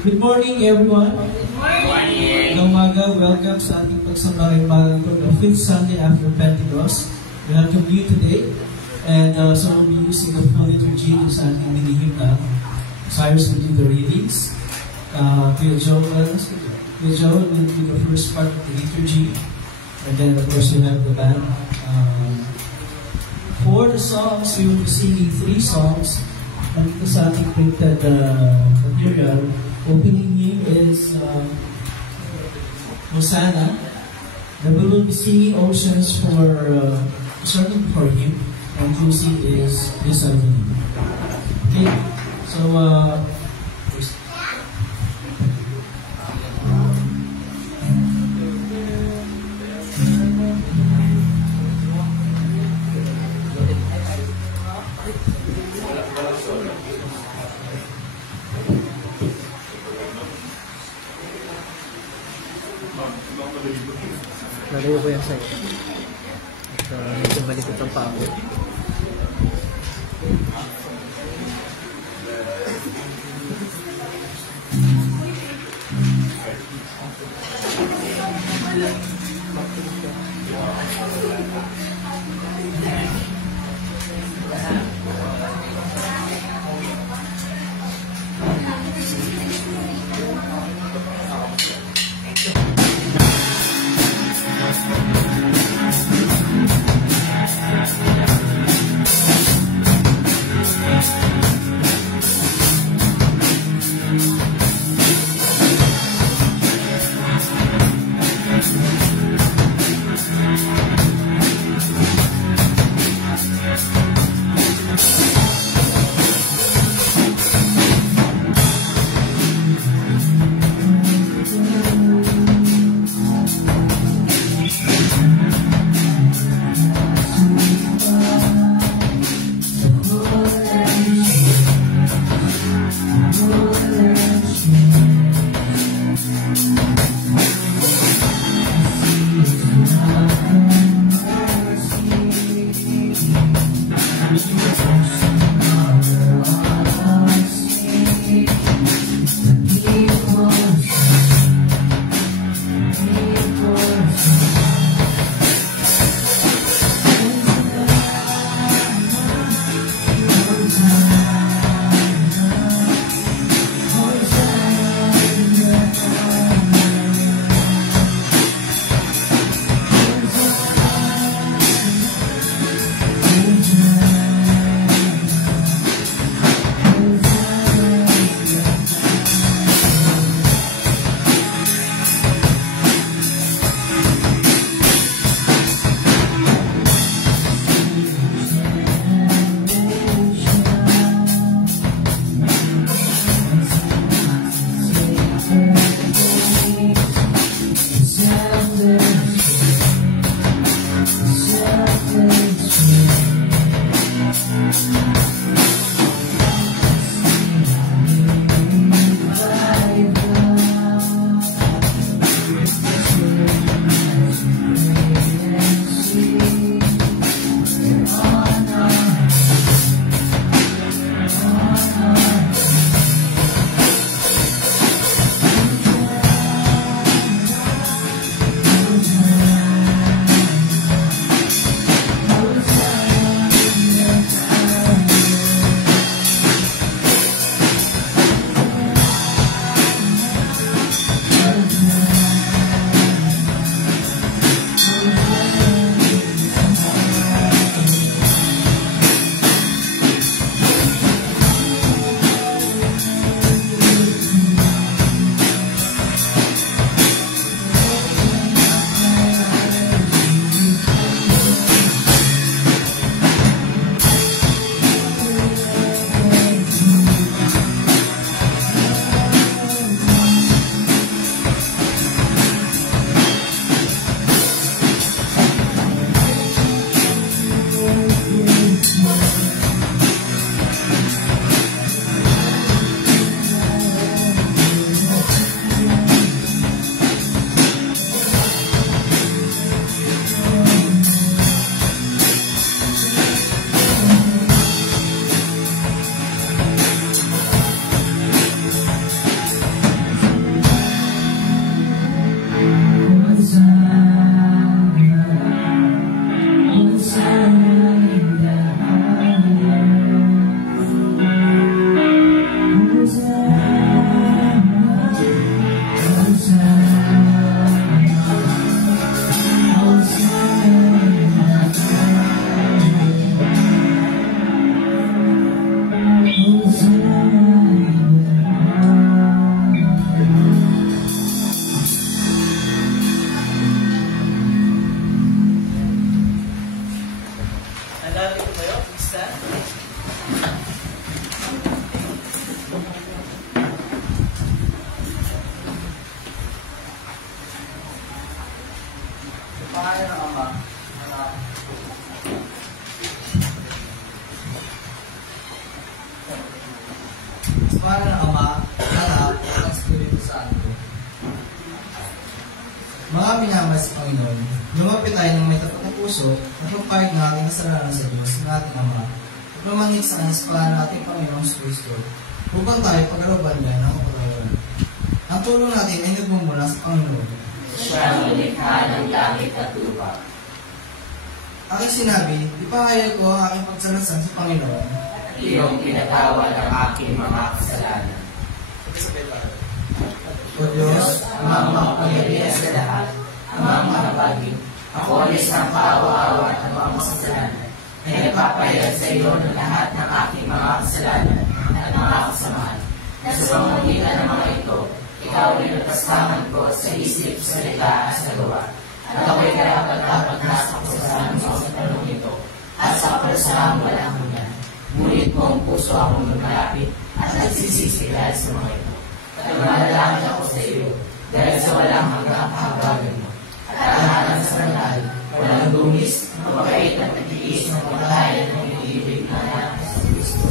Good morning, everyone. Good morning. Good umaga. Welcome sa ating pagsambahang marathon, the 5th Sunday after Pentecost. We have to view today, and so we'll be using the full liturgy sa ating minihimna. Cyrus will do the readings. Kuya Joel will do the first part of the liturgy, and then of course you have the band. For the songs, we will be singing 3 songs. And ito sa ating printed material. Opening hymn is Hosanna. Then we will be singing Oceans starting for him. And closing is this Him. Okay, so lalayo ko yan sa'yo. At medyo malikot ang pako. Pangalan ng Ama, sa pangalan ng Ama, Anak, at Espiritu Santo. Mga minamahal sa Panginoon, lumapit tayo ng may tapat na puso na pagpahig ng ating kasalanan sa Diyos ng ating Ama at mamangit sa Kanya sa pangalan ng ating Panginoong Kristo upang tayo pag-araban niya ng kapatawaran. Ang tulong natin ay nagmumula sa Panginoon. Siya ang lumikha ng langit at lupa. Aking sinabi, ipahayag ko ang aking pagsalasan sa Panginoon. At iyong pinatawad ang aking mga kasalanan. O Diyos, Amang makapangyarihan sa lahat, Amang mahabagin, ako alis ng kaawa-awa at mga kasalanan, ay nagpapayag sa iyo ng lahat ng aking mga kasalanan at mga kasamaan, na sa pamamagitan ng mga ito, ikaw ay nagpasaman ko sa isip, salita at sa gawa, at ako'y karapat-dapat na sa kasalanan mo sa tanong ito, at sa kapalasahang walang hanggan. Ngunit mo ang puso akong lumalapit at nagsisisi dahil sa mga ito. At lumalangin ako sa iyo dahil sa walang hanggang kahabagan mo. At tahanan sa banal, walang dungis, mabait at nagtiis ng pagkain ng iniibig na anak sa Kristo.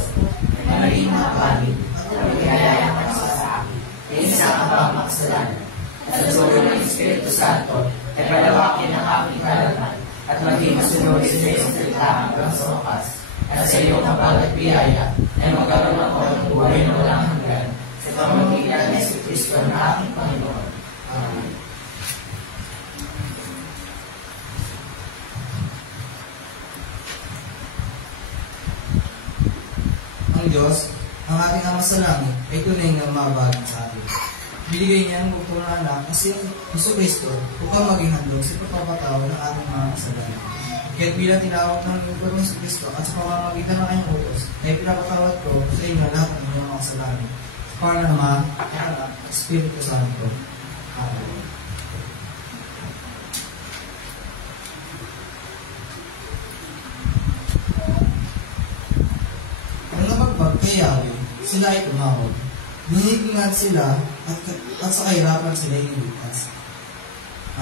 Na naging makapagin at nagkayaya ka sa akin. Isa ka ba ang makasalanan? At sa tulong ng Espiritu Santo ay palawakin ang aking kalatan at maging masunod sa isang salita hanggang sa wakas. At sa iyong kapag at biyaya ay magkaroon ako ng buhay na walang hanggan sa pamamagitan ng Kristo na aking Panginoon. Amen. Ang Diyos, ang ating Ama sa langit, ay tunay na mabagin sa atin. Binigay niya ang bukong na anak na si Kristo upang maging handog sa pagpapatawa ng ating mga kasalanan. Kaya't bilang tinawag ng lingkod ng Kristo at sa pamamagitan ng kanyang utos, ay pinapatawad ko sa inyo lahat ng inyong mga kasalanan. Para naman, Anak, Espiritu Santo. Amen. Ang napagbag kay Yahweh, sila ay tumawag. Ninigingan sila at sa kahirapan sila iniligtas.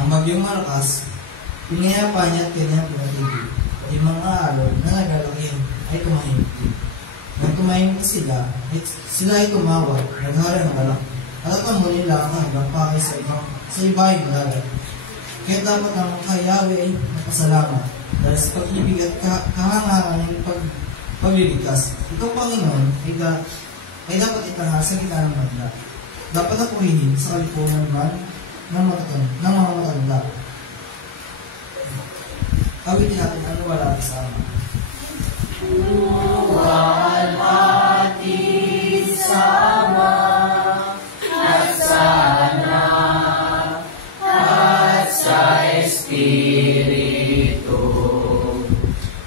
Ang bagyong malakas, pinayapa niya at kanyang pinatigil. At yung mga araw na nagalakihan ay tumahimik din. Nang tumahimik sila ay tumawag, naghara ng balak. At ang muli lang ang hanggang pakay sa ibahay ng dagat. Kaya dapat naman kay Yahweh ay napasalamat dahil sa pag-ibig at kahangahan ng pagliligtas. Itong Panginoon ay dapat itanghal sa gitna ng madla. Dapat na puhihin sa kalipunan man ng mga matanda. Awitin natin ang wala sa Ama. Luwalhati sa Ama at sa Anak at sa Espiritu,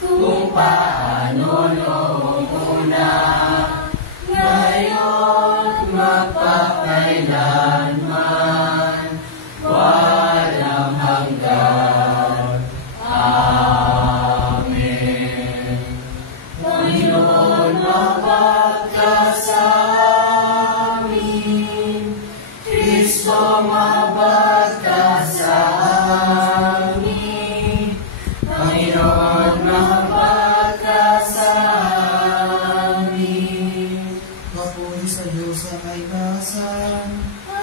kung paano noong una, ngayon magpakailanman, walang hanggan. Amen. Panginoon, mapag ka sa amin. Kristo, mapag ka sa amin. Panginoon, mapag ka sa amin. Papuri sa Diyos ang kaitasan.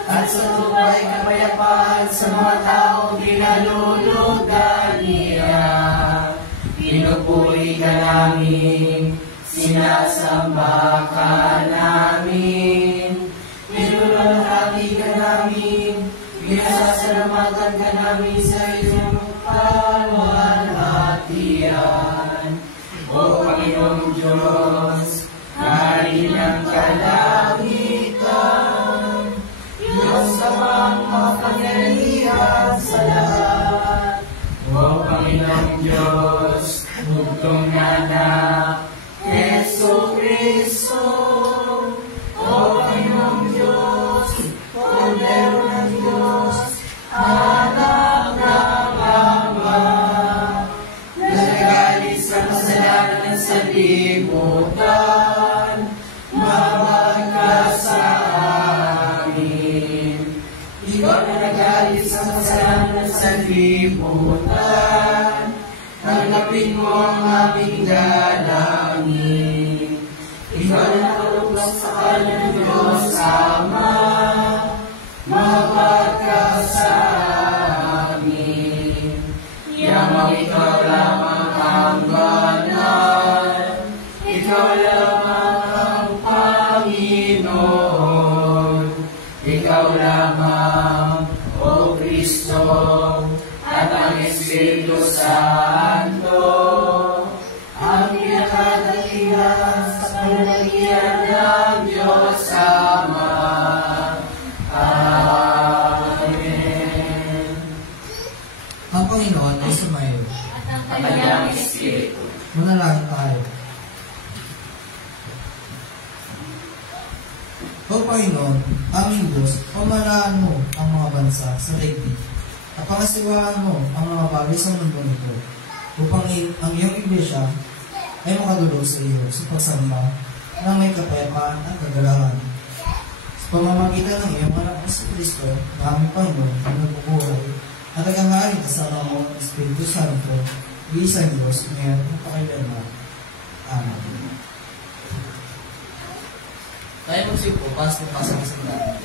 At sa tupay kapayapaan sa mga taong pinalulugan niya. Pinupuri ka namin, sinasamba ka namin, pinululhati ka namin, pinasasalamatan ka namin sa iyong kalwalhatian. O Panginoong Diyos, Hari ng kalangitan, Diyos amang makapangyarihan sa lahat. O Panginoong Diyos, bugtong na anak, Jesu Cristo, lipunan, tanggapin mo ang aming dalangin. Ikaw na kaluglas sa kanyang Diyos Ama, mapagka sa amin. Yamang ikaw lamang ang banal, ikaw lamang ang Panginoon, ikaw lamang, O Kristo, at ang Espiritu Santo, ang pinakadakilan sa pananagian ng Diyos Ama. Amen. Ang Panginoon ay sumayo. At ang kanyang Espiritu. Manalangin tayo. O Panginoon, aming Diyos, pamalaan mo ang mga bansa sa daigdig at pangasiwaan mo ang mga bagay sa mundo nito upang ang iyong iglesia ay makadulog sa iyo sa pagsamba ng may kapayapaan at kagalahan. Sa pamamagitan ng iyong anak na si Kristo na aming Panginoon ang nagbubuhay at naghahain kasama mo ng Espiritu Santo, iisang Diyos, ngayon at pakailanman. Amen. Tayo magsipo, pasok sa sandalan.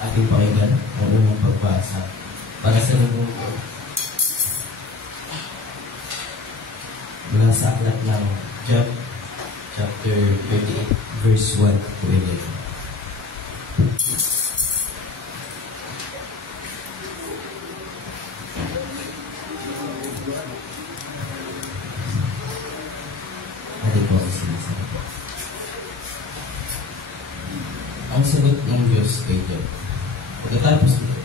Ating pakinggan ang unang pagbasa para sa linggo mula sa aklat ng Job chapter 38 verse 1 to 11. Ating po ang sinasabi. Ang sagot ng Diyos kay Job. Pagkatapos nito,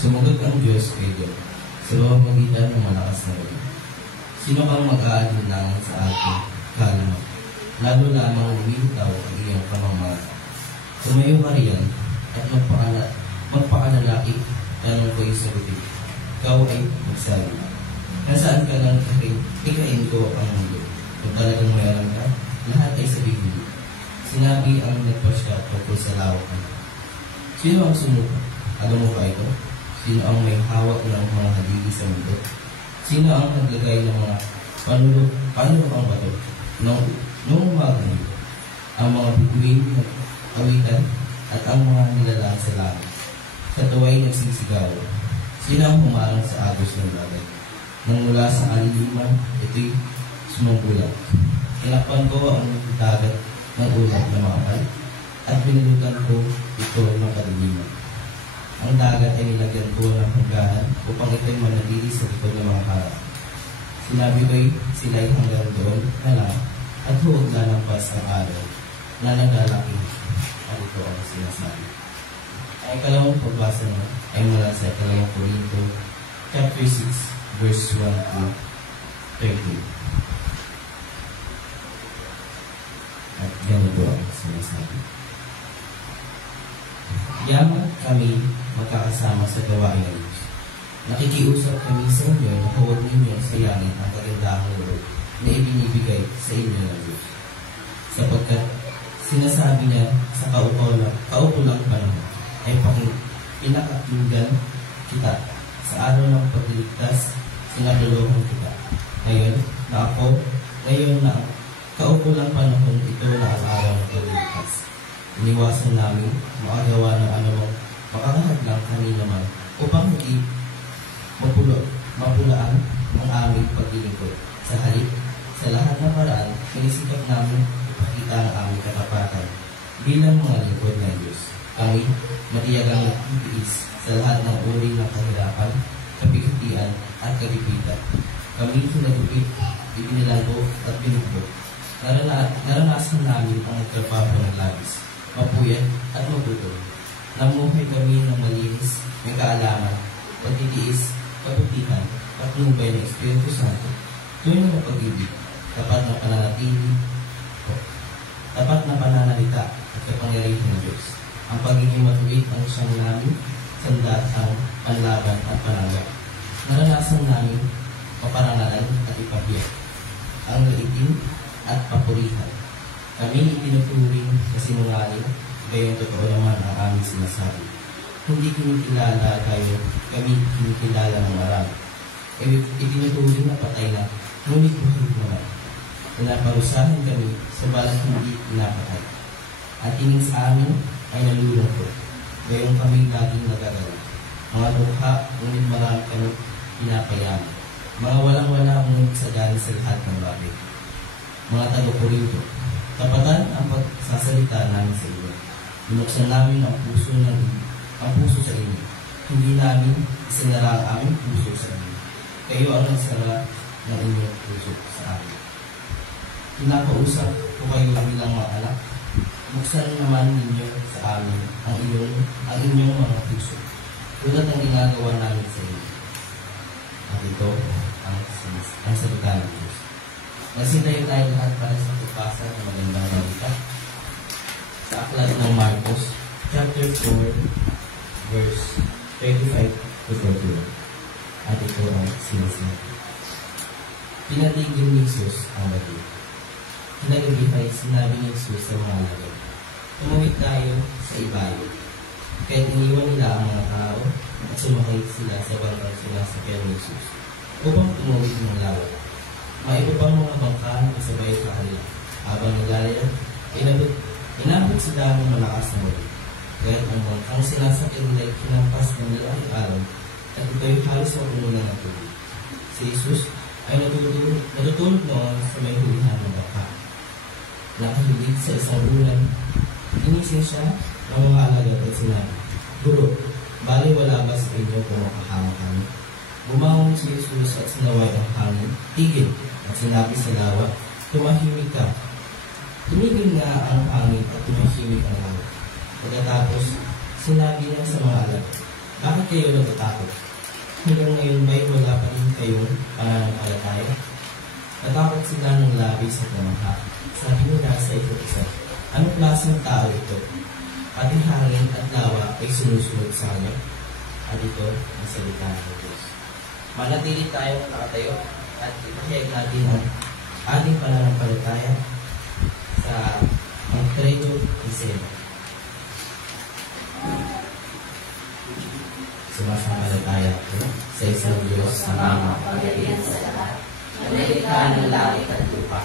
sumagot ang Diyos kay Job sa pamamagitan ng malakas na ulo. Sino kang mag-aalinlangan sa ating kalma? Lalo lamang lumilitaw ang iyong pamamagitan. Tumayo ka riyan at magpakalalaki, tanong ko'y sagutin. Ikaw ay magsabi, nasaan ka lang ikain ko ang mundo? Kung talagang mayroon ka, lahat ay sabihin mo. Sinabi ang nagpasya tungkol sa lawakan. Sino ang sumuko? Alam mo ba ito? Sino ang may hawak ng mga haligi sa mundo? Sino ang naglagay ng mga panulong bato? Noong umaga nito, ang mga bituin nag-awitan at ang mga nilalang sa langit. Sa tuwa'y nagsisigaw. Sino ang humarang sa agos ng bagay? Nang mula sa aliliman, ito'y sumanggulat. Tinakpan ko ang dagat ng ulat na makapal at binulutan ko ito ng kadiliman. Ang dagat ay nilagyan ko ng hanggahan upang ito'y manatili sa likod ng mga harap. Sinabi ko'y sila'y hanggang doon na lang at huwag lalampas ang araw na naglalaki. Ano ito ang sinasabi? Ang ikalawang pagbasa na ay mula sa ikalawang Korinto chapter 6 verse 1 to 13. At ganito ang sinasabi. Yaman kami magkakasama sa gawain ng Diyos. Nakikiusap kami sa inyo na huwag ninyo sayangin ang kagandahang loob na ibinibigay sa inyo ng Diyos. Sapagkat sinasabi niya sa kaukulang panahon ay pinakakinggan kita sa araw ng pagliligtas, sinatulungan kita. Ngayon na kaukulang panahon ito na ang araw ng pagliligtas. Iniwasan namin makagawa ng anumang makakahadlang kanina man upang hindi mapulaan ang aming paglilingkod. Sa halip, sa lahat ng paraan, sinisikap namin ipakita ang aming katapatan bilang mga lingkod ng Diyos. Kami, matiyagang nagtitiis sa lahat ng uri ng kahirapan, kapikitian at kagipitan. Kami sinagupit, ibinilago at binukbog. Naranasan namin ang trabaho ng labis, mapuyat at mabuto. Namuhay kami ng malinis, may kaalaman, pagtitiis, kabutihan, at nubay ng Espiritu Santo. Tuwing na pag-ibig, tapat na pananalita at kapangyarihan ng Diyos. Ang pagiging matuwid ang siyang namin, sandatang panlaban at pananggap. Naranasan namin paparangalan at ipabiyak, ang laitin at papurihan. Kami itinuturing na sinungaling, gayon totoo naman ang aming sinasabi. Hindi kinikilala kayo, kami kinikilala ng marami. Itinuturing na patay na, ngunit buhay naman. Pinaparusahan kami, sabalat hindi pinapatay. At tingin sa amin ay nalulungkot, gayon kami laging nagagawa. Mga dukha, ngunit marami kami pinapayaman. Mga walang-wala, ngunit sagani sa lahat ng bagay. Mga taga-Korinto, tapatan ang pagsasalita namin sa inyo. Binuksan namin ang puso sa inyo. Hindi namin isinara ang aming puso sa inyo. Kayo ang nagsara ng inyong puso sa amin. Pinapausap ko kayo bilang mga anak. Buksan naman ninyo sa amin ang inyong mga puso. Tulad ng ginagawa namin sa inyo. At ito ang salita ng Diyos. Nagsintayo tayo lahat para sa pagpasa ng magandang balita sa aklat ng Marcos, chapter 4, verse 35 to 41. At ito ang sinasabi. Pinatigil ni Jesus ang bati. Kinagabi ay sinabi ni Jesus sa mga alagad, tumawid tayo sa ibayo. Kahit iniwan nila ang mga tao at sumakay sila sa bangkang sinasakyan ni Jesus upang tumawid ng lawak. May iba pang mga bangka na kasabay sa kanila. Habang naglalaya, inabot sila ng malakas na ulan. Kaya't ang bangkang sinasakyan nila ay kinampas ng malaking araw at ito'y halos mapununan ng tubig. Si Jesus ay natutulog noon sa may hulihan ng bangka. Nakahilig sa isang bulan, inising siya ng mga alagad at sinabi, Guro, bali wala ba sa inyo kung makahama kami? Bumangon si Jesus at sinaway ang hangin, tigil, at sinabi sa lawa, tumahimik ka. Tumigil nga ang hangin at tumahimik ang lawa. Pagkatapos, sinabi niya sa mga alagad, bakit kayo natatakot? Hanggang ngayon ba'y wala pa rin kayong pananampalataya? Natakot sila ng labis at namangha. Sabi nila sa isa't isa, anong klaseng tao ito? Pati hangin at lawa ay sumusunod sa kanya. At ito ang salita ng Diyos. Manatili tayong nakatayo at ipahayag natin ang ating pananampalataya sa ang Credo Isema. Sumasampalataya ako sa isang Diyos na makapangyarihan sa lahat, na nilikha ng langit at lupa,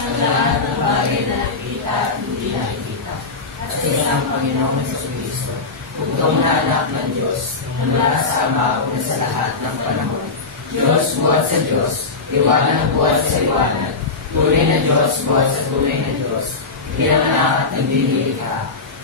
ang lahat ng bagay na nakikita at hindi nakikita, at sa isang Panginoong Jesucristo, bugtong na anak ng Diyos, na mula sa Ama una sa lahat ng panahon. Diyos buhat sa Diyos, liwanag na buhat sa liwanag, tunay na Diyos buhat sa tunay na Diyos, bilang anak at naglililikha,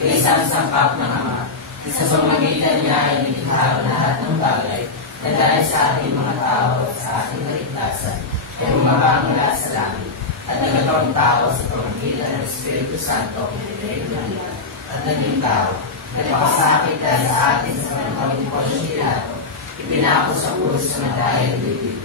kaisang sangkap ng Ama. Sa pamamagitan niya ay nilikha ang lahat ng bagay, na dahil sa ating mga tao at sa ating kaligtasan, ay bumaba mula sa langit, at nagkatawang tao sa pamamagitan ng Espiritu Santo at naging tao. Nagpakasakit dahil sa atin sa panahon ni Poncio Pilato, ipinako sa krus sa matay at bibig.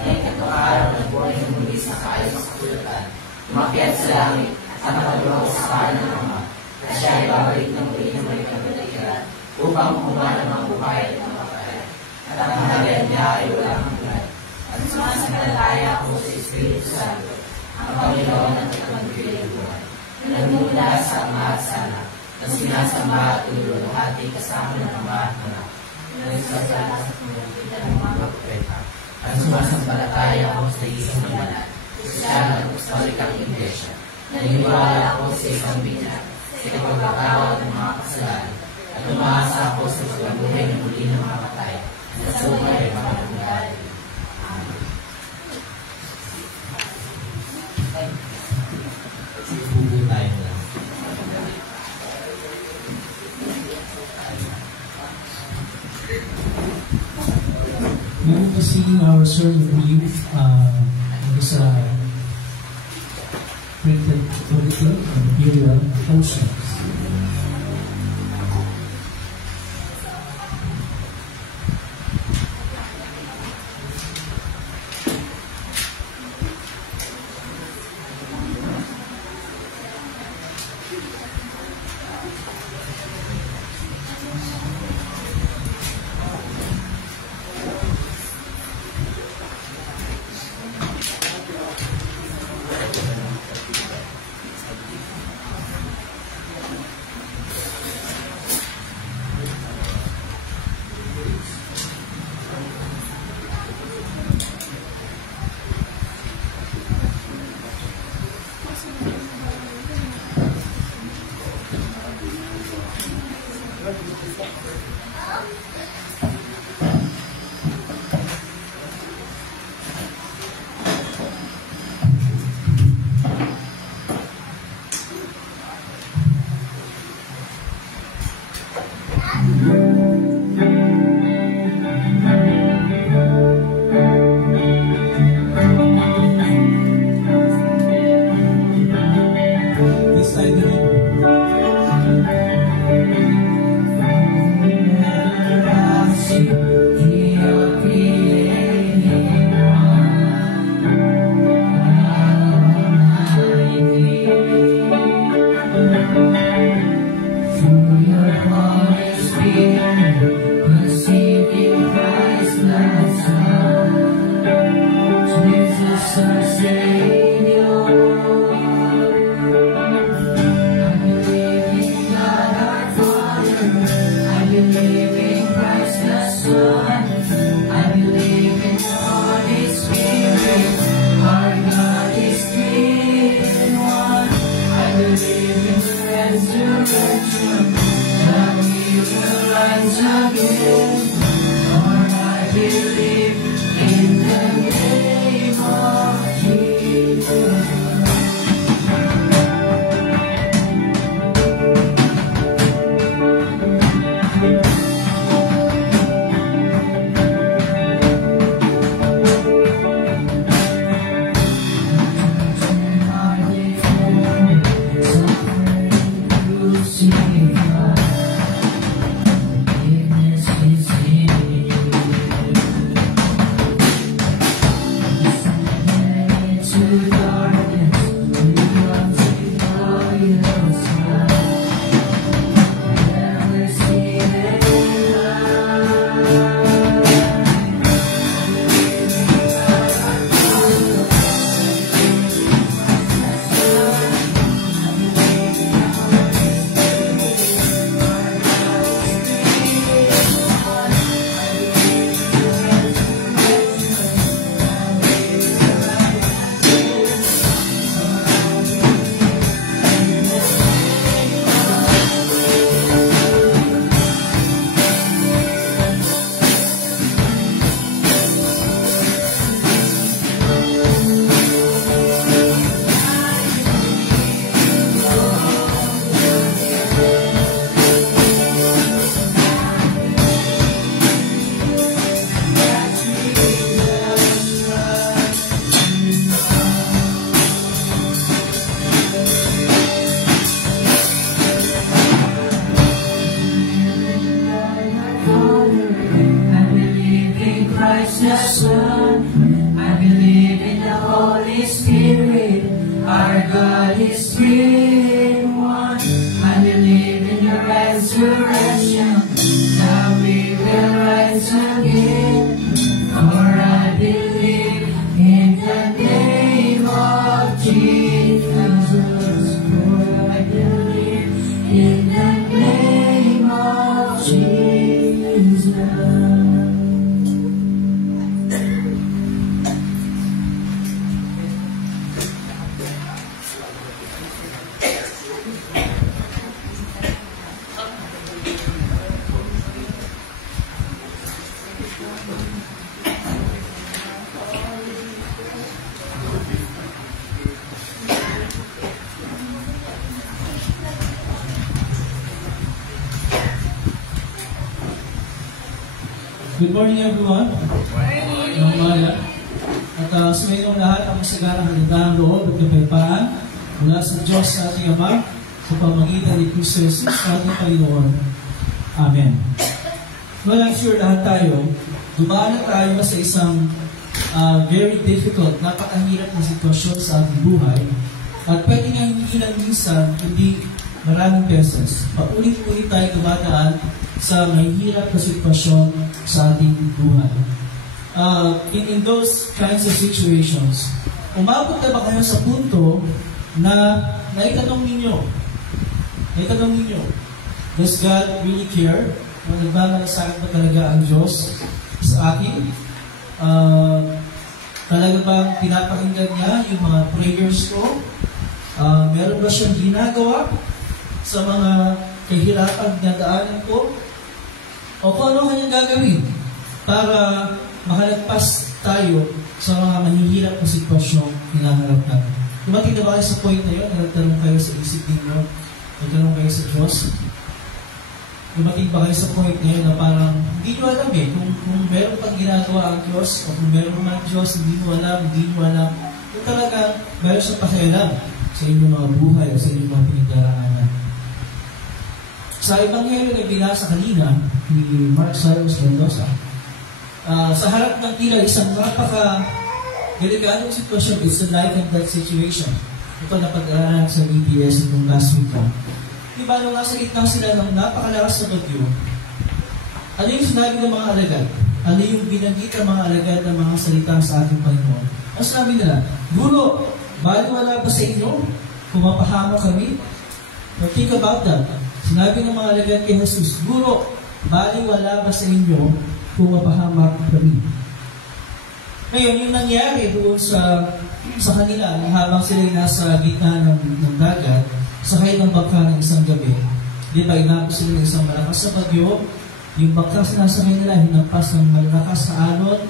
Ngayon katong araw na buhay ng muli sa kayo sa kasulatan, umakyat sa langit at nakagawa sa kanan ng Ama, na siya ay babalik ng muli na may kabalikiran, upang kumalang ang buhay at ang makaya. At ang halayan niya ay walang hanggan. At sumasampalataya ako sa Espiritu Santo, ang Panginoon at Tagapagligay ng buhay, na nagmumula sa Ama at sa Anak, na sinasamba at ululuhati kasama ng Ama at Anak, na nagsasala sa pamamagitan ng mga propeta. At sumasampalataya ako sa isang banal, Kristiyano at Apostolikang Iglesia, naniniwala ako sa isang binyag, sa ipagkakawat ng mga kasalanan, at umaasa ako sa pagbuhay ng muli ng mga patay, na sa buhay ay makalagay. Amen. Pupo tayo lang. We will be singing our sermon read sa printed bulletin and imperial posters. This I believe. Good morning everyone. Good morning. At sa inyong lahat, ang masagarang halimbahang loob at kapayapaan mula sa Diyos sa ating Ama sa pamagitan ni Kristo Jesus sa ating Panginoon. Amen. Well, I'm sure lahat tayo, dumaan na tayo sa isang very difficult, napakahirap na sitwasyon sa ating buhay. At pwede nga hindi lang minsan, hindi maraming beses. Paulit-ulit tayo dumadaan sa mahihirap na sitwasyon sa ating buhay. In those kinds of situations, umabot na ba kayo sa punto na naitanong ninyo, does God really care? Nagmamalasakit ba talaga ang Diyos sa akin? Talaga bang pinapakinggan niya yung mga prayers ko? Meron ba siyang ginagawa sa mga kahirapan na daanan ko? O kung ano kanyang gagawin para makalagpas tayo sa mga mahihirap na sitwasyong hinaharap natin. Dumating na ba kayo sa point na yun? Nagtanong kayo sa isip ninyo? Nagtanong kayo sa Diyos? dumating ba kayo sa point ngayon na parang hindi nyo alam kung meron pang ginagawa ang Diyos o kung meron man Diyos, hindi mo alam. Kung talagang meron siyang pakialam sa inyong mga buhay o sa inyong mga pinagdaraanan. Sa Ebanghelyo na binasa kanina ni Mark Cyrus Mendoza, sa harap ng tila isang napaka-delikadong sitwasyon, it's the life and death situation. Ito napag-aralan sa BTS itong last week. Diba nung nasa gitna sila ng napakalakas na bagyo, ano yung sinabi ng mga alagad? Ano yung binanggit ng mga alagad ng mga salita sa ating Panginoon? Ang sinabi nila, Guro, baliwala ba sa inyo kung mapahama kami? Now think about that. Sinabi ng mga alagad kay Jesus, Guro, baliwala ba sa inyo kung mapahama kami? Ngayon, yung nangyari doon sa kanila, habang sila nasa gitna ng dagat, sakay ng bangka ng isang gabi. Di ba, inabot sila ng isang malakas na bagyo, yung bangka sinasakay nila, hinampas ng malakas na alon,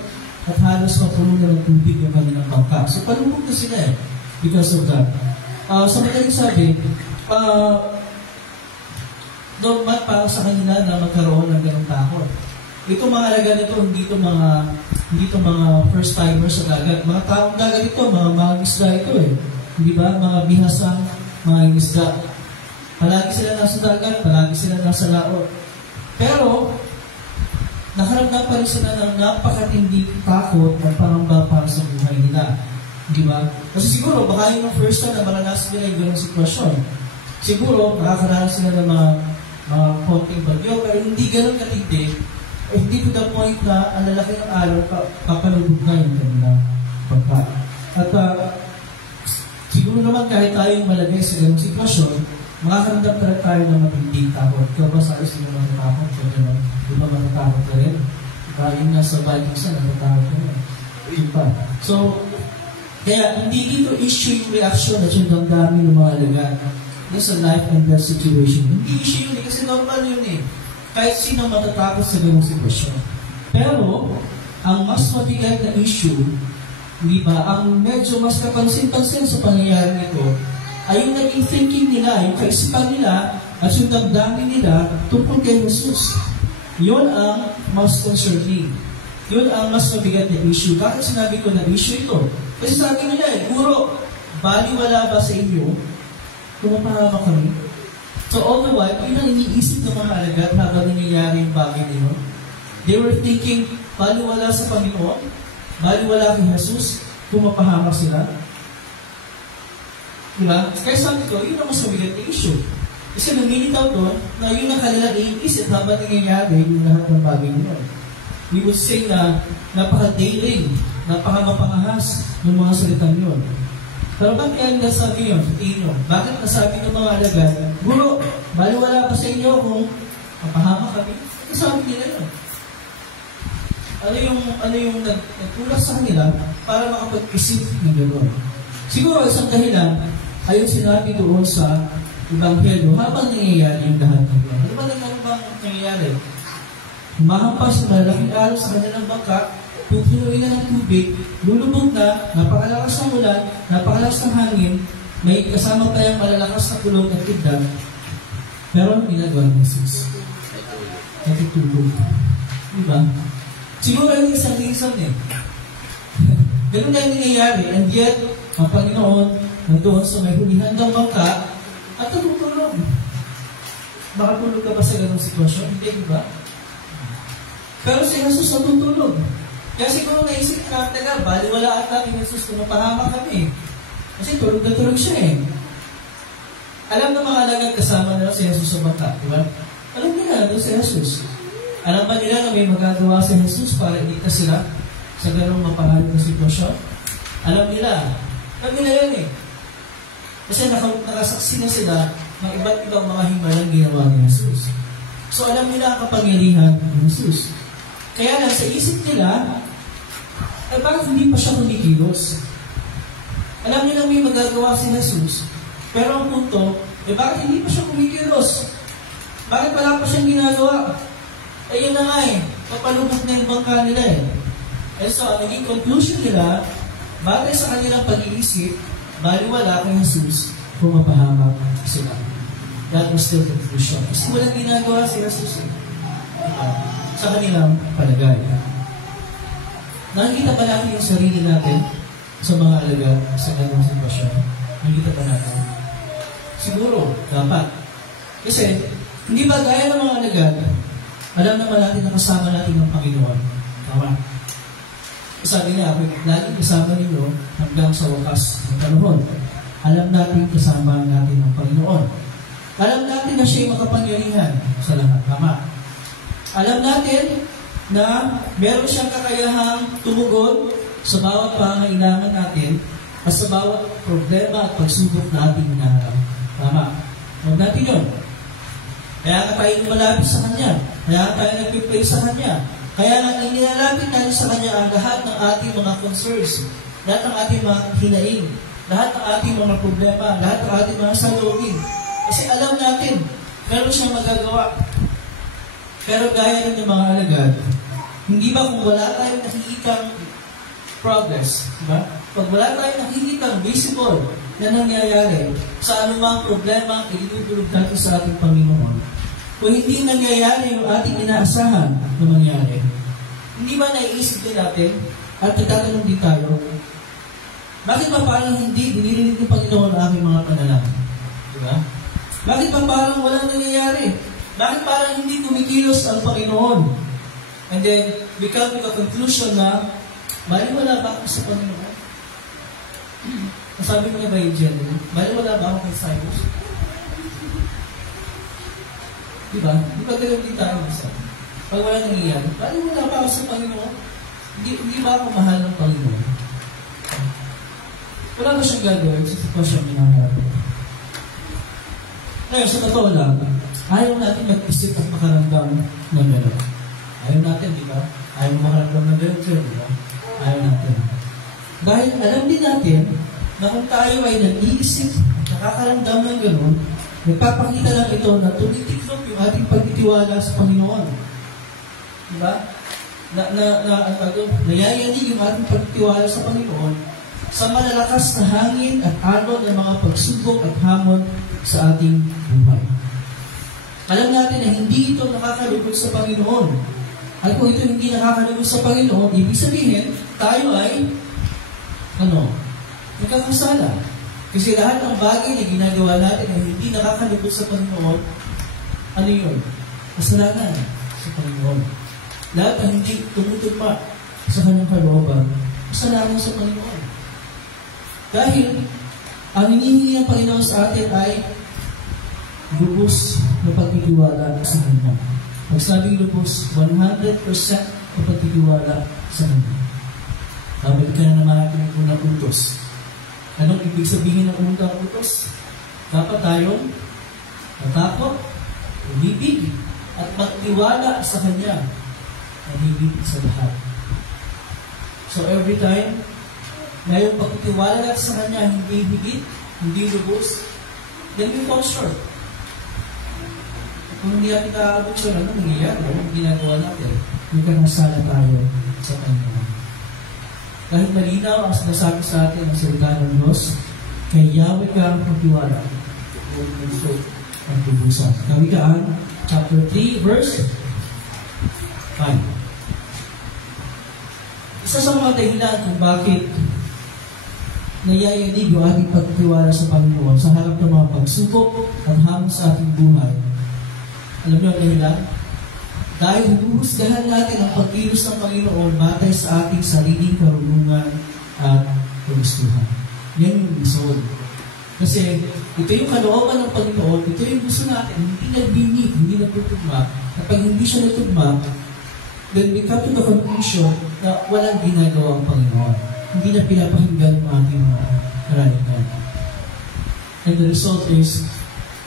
at halos mapuno na ng tubig yung kanilang bangka. So, palubog na sila because of that. Sa madaling sabi, normal para sa kanila na magkaroon ng ganong takot. Ito mga alagad ito, hindi ito mga first timers sa dagat. Mga taong dagat ito, mga isda ito Hindi ba? Mga bihasang mga isda. Palagi sila nasa dagat, palagi sila nasa laot. Pero, nakaramdam pa rin sila ng napakatindi takot at pangamba para sa buhay nila. Di ba? Kasi siguro, baka yung first time na maranasan nila yung ganong sitwasyon. Siguro, nakakaranas sila ng mga konting bagyo, pero hindi ganun katindi. Hindi to the point na ang lalaki ng araw, papalubog na yung kanilang bangka. At siguro naman kahit tayong malagay sa ganung sitwasyon, makakaramdam pa rin tayo ng matinding takot. Kaya ba sa alis sila matatakot? Di ba matatakot na rin? Yung nasa Vikings na natatakot na rin. Diba? So, kaya hindi dito issue yung reaction at yung damdamin ng mga alagad. This is a life and death situation. Hindi issue yun kasi normal yun Kahit sino matatakot sa ganung sitwasyon. Pero, ang mas mabigat na issue, di ba, ang medyo mas kapansin-pansin sa pangyayari nito, ay yung naging thinking nila, yung kaisipan nila, at yung damdamin nila tungkol kay Jesus. Yun ang mas concerning. Yun ang mas mabigat na issue. Bakit sinabi ko na issue ito? Kasi sabi nila Guro, baliwala ba sa inyo kung mapahama kami? So all the while, yun ang iniisip ng mga alagad habang nangyayari yung bagay nila. They were thinking, baliwala sa Panginoon, baliwala kay Jesus, kung mapahamak sila. Diba? Kaya sabi ko, yun ang mas mabigat na issue. Kasi lumilitaw doon na yun ang kanilang iniisip habang nangyayari yung lahat ng bagay nila. We would say na napaka-daring, napaka-mapangahas ng mga salitang yun. Pero bakit kaya nasabi yun? Bakit nasabi ng mga alagad, Guro, baliwala pa sa inyo kung mapahamak kami? Nasabi nila yun. Ano yung nagtulak sa kanila para makapag-isip ng gano'n? Siguro isang dahilan ay yung sinabi doon sa Ebanghelyo habang nangyayari yung lahat ng yun. Ano ba bang nangyayari? Mahampas na malaking araw sa kanilang bangka, pupunuin na ng tubig, lulubog na, napakalakas ng ulan, napakalakas ng hangin, may kasama pa yung malalakas na kulog at tidang. Pero ano ginagawa ng Jesus? Natutulog. Diba? Siguro yung isang reason Ganun na yung nangyayari. And yet, ang Panginoon, nandoon sa may hulihan ng bangka, at natutulog. Makatulog ka ba sa ganung sitwasyon? Hindi, diba? Pero si Jesus natutulog. Kaya siguro naisip na taga, baliwala ata ni Jesus kung mapahama kami. Kasi tulog na tulog siya Alam na mga alagad kasama nila si Jesus sa bangka, diba? Alam nila doon si Jesus. Alam ba nila na may magagawa si Jesus para iligtas sila sa ganong mapahalit na sitwasyon? Alam nila. Alam nila yan Kasi nakasaksi na sila ng iba't ibang mga himalang ginawa ni Jesus. So alam nila ang kapangyarihan ni Jesus. Kaya lang sa isip nila, bakit hindi pa siya kumikilos? Alam nila may magagawa si Jesus. Pero ang punto, bakit hindi pa siya kumikilos? Bakit wala pa siyang ginagawa? Yun na nga kapalubog na yung bangka nila And so, ang naging conclusion nila, batay sa kanilang pag-iisip, baliwala kay Jesus kung mapahamak sila. that was still confusion. Kasi walang ginagawa si Jesus sa kanilang palagay. Nakikita ba natin yung sarili natin sa mga alagad sa ganung sitwasyon? Nakikita ba natin? Siguro, dapat. Kasi, hindi ba gaya ng mga alagad, alam naman natin na kasama natin ng Panginoon. Tama. Sabi niya, ako laging kasama ninyo hanggang sa wakas ng panahon. Alam natin kasama natin ng Panginoon. Alam natin na siya'y makapangyarihan sa lahat. Tama. Alam natin na meron siyang kakayahang tumugon sa bawat pangailangan natin at sa bawat problema at pagsubok na ating hinaharap. Tama. Huwag natin yun. Kaya nga tayo malapit sa Kanya. Kaya nga tayo nag-pray sa Kanya. Kaya nga inilalapit natin sa Kanya ang lahat ng ating mga concerns, lahat ng ating mga hinaing, lahat ng ating mga problema, lahat ng ating mga salubin. Kasi alam natin, meron siyang magagawa. Pero gaya rin ng mga alagad, hindi ba kung wala tayong nakikitang progress, diba? Pag wala tayong nakikitang visible na nangyayari sa anumang problema ang inutulog natin sa ating Panginoon, kung hindi nangyayari yung ating inaasahan na mangyari, hindi ba naiisip din natin at nagtatanong din tayo, bakit pa parang hindi dinirinig ng Panginoon ang aking mga panalangin? Diba? Bakit pa parang walang nangyayari? Bakit parang hindi kumikilos ang Panginoon? And then, we come to the conclusion na, baliwala ba ako sa Panginoon? Nasabi ko na ba yung gender? Baliwala ba ako kay Cyrus? Diba? Di ba gano'n din tayo isa? Pag wala nangyayari, baliwala ba ako sa Panginoon? Hindi ba ako mahal ng Panginoon? Wala ba siyang gagawin sa sitwasyon hinaharap? Ngayon, sa totoo lang, ayaw natin mag-isip at makaramdam ng gano'n. Ayaw natin, di ba? Ayaw makaramdam ng gano'n, di ba? Ayaw natin. Dahil alam din natin na kung tayo ay nag-iisip, nakakaramdam ng gano'n, nagpapakita lang ito na tumitiklop yung ating pagtitiwala sa Panginoon. Di ba? Nayayanig yung ating pagtitiwala sa Panginoon sa malalakas na hangin at alon ng mga pagsubok at hamon sa ating buhay. Alam natin na hindi ito nakakalugod sa Panginoon. At kung ito hindi nakakalugod sa Panginoon, ibig sabihin, tayo ay, nagkakasala. Kasi lahat ng bagay na ginagawa natin ay hindi nakakalugod sa Panginoon, ano yun? Kasalanan sa Panginoon. Lahat na hindi tumutugma sa kanyang kalooban, kasalanan sa Panginoon. Dahil, ang hinihingi ng Panginoon sa atin ay lubos na pagtitiwala sa Kanya. Pag sabing lubos, 100% na pagtitiwala sa Kanya. Dapat ka na naman natin ang unang utos. Anong ibig sabihin ng unang utos? Dapat tayong matakot, umibig, at magtiwala sa Kanya na higit sa lahat. So every time, na yung pagtitiwala natin sa Kanya hindi higit, hindi lubos, then we fall short. Kung hindi natin kaabot siya, ano nangyayari? Anong ginagawa natin? Nagkakasala tayo sa Panginoon. Kahit malinaw ang sinasabi sa atin ang salita ng Diyos, kay Yahweh ka ang pagtiwala o puso ang tubusan. Kawikaan, chapter 3, verse 5. Isa sa mga dahilan kung bakit nayayanig yung ating pagtiwala sa Panginoon sa harap ng mga pagsubok at hamon sa ating buhay. Alam niyo ang dahilan? Dahil huhusgahan natin ang pagkilos ng Panginoon batay sa ating sariling karunungan at kagustuhan. Yan yung result. Kasi ito yung kalooban ng Panginoon, ito yung gusto natin, hindi nagbinig, hindi natutugma. At pag hindi siya natugma, then we come to the conclusion na walang ginagawa ang Panginoon. Hindi na pinapakinggan ang ating mga karaniwan. And the result is,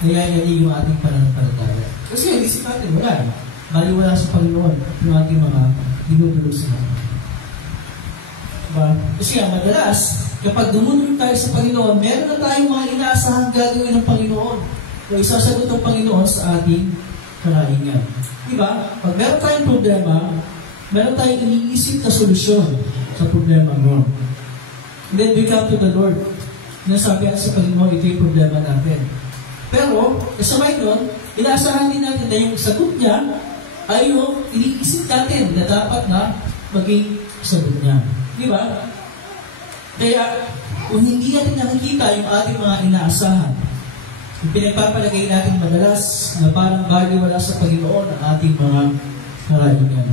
nayayanig yung ating pananampalataya. Kasi isip natin, wala. Baliwala sa Panginoon yung ating mga dinudulog sa mga. Diba? Kasi madalas, kapag dumudulog tayo sa Panginoon, meron na tayong mga inaasahang gagawin ng Panginoon o isasagot ng Panginoon sa ating karaingan. Diba? Pag meron tayong problema, meron tayong iniisip na solusyon sa problema mo. And then we come to the Lord. Nasabi sa Panginoon, ito yung problema natin. Pero, Kasabay nun, inaasahan din natin na yung sagot niya ay yung iniisip natin na dapat na maging sagot niya. Di ba? Kaya, kung hindi natin nakikita yung ating mga inaasahan, yung pinagpapalagay natin madalas na parang baliwala sa Panginoon ang ating mga karahingan.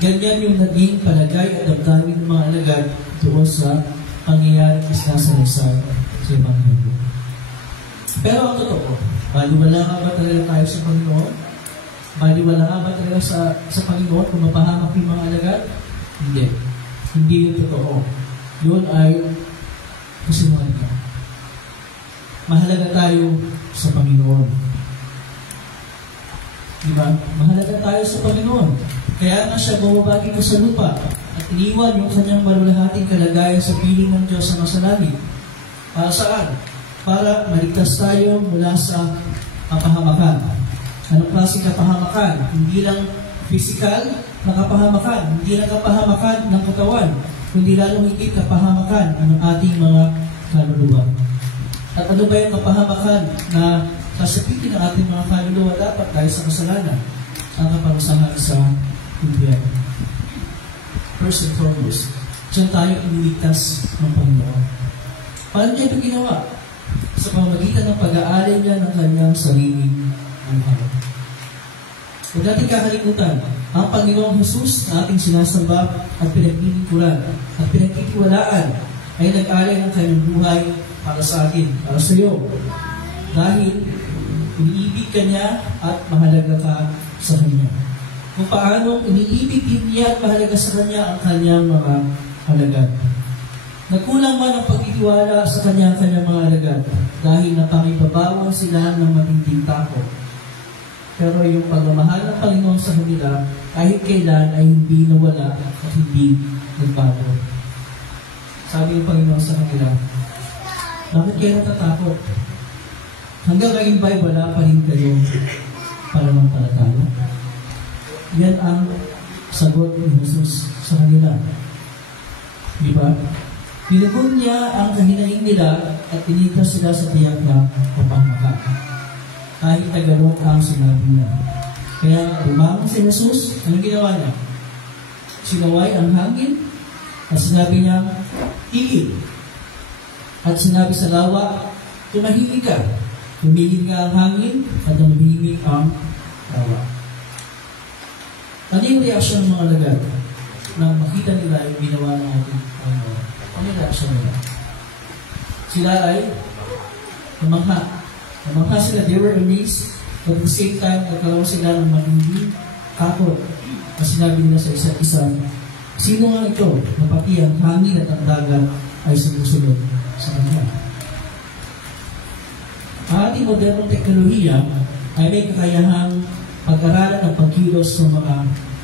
Ganyan yung naging palagay at damdamin ng mga alagad doon sa pangyayaring isinasalaysay sa Ebanghelyo. Pero ang totoo, baliwala nga ba talaga tayo sa Panginoon? Baliwala nga ba talaga sa Panginoon kung mapahamak yung mga alagad? Hindi. Hindi yung totoo. Yun ay kasinungalingan. Mahalaga tayo sa Panginoon. Diba? Mahalaga tayo sa Panginoon. Kaya nga siya bumabagi ko sa lupa at iniwan yung kanyang malulahating kalagayan sa piling ng Diyos sa masalangit. Para saan? Para maligtas tayo mula sa kapahamakan. Anong klaseng kapahamakan? Hindi lang physical na kapahamakan, hindi lang kapahamakan ng katawan, kundi lalong higit kapahamakan ng ating mga kaluluwa. At ano ba yung kapahamakan na kasapitin ng ating mga kaluluwa dapat dahil sa kasalanan? Ang kaparusahan sa impyerno. First and foremost, diyan tayo iniligtas ng Panginoon. Paano niya ito ginawa? Sa pamamagitan ng pag-aalay niya ng kanyang sariling buhay. Huwag natin kakalimutan, ang Panginoong Jesus na ating sinasamba at pinaglilingkuran at pinagtitiwalaan ay nag-alay ng kanyang buhay para sa atin, para sa iyo. Dahil iniibig ka niya at mahalaga ka sa Kanya. Kung paano iniibig din niya at mahalaga sa Kanya ang kanyang mga alagad. Nagkulang man ang pagtitiwala sa kanyang mga alagad dahil napangibabawan sila ng matinding takot. Pero yung pagmamahal ng Panginoon sa kanila kahit kailan ay hindi nawala at hindi nagbago. Sabi ng Panginoon sa kanila, bakit kayo natatakot? Hanggang ngayon ba'y wala pa rin kayo pananampalataya? Yan ang sagot ni Jesus sa kanila. Di ba? Binugon niya ang kahinaing nila at initas sila sa tiyak na kapahamakan. Kahit na gano'n ang sinabi niya. Kaya bumangon si Jesus, anong ginawa niya? Sinaway ang hangin at sinabi niya, tigil. At sinabi sa lawa, tumahimik ka. Tumigil nga ang hangin at tumahimik ang lawa. Ano yung reaksyon ng mga alagad na makita nila yung ginawa ng ating Panginoon? Ano yung reaksyon nila? Sila ay namangha. Namangha sila, they were amazed, but at the same time, nagkaroon sila ng matinding takot. At sinabi nila sa isa't isa, sino nga ito na pati ang hangin at ang dagat ay sumusunod sa kanya? Ang ating modernong teknolohiya ay may kakayahang pag-aralan ng pagkilos ng mga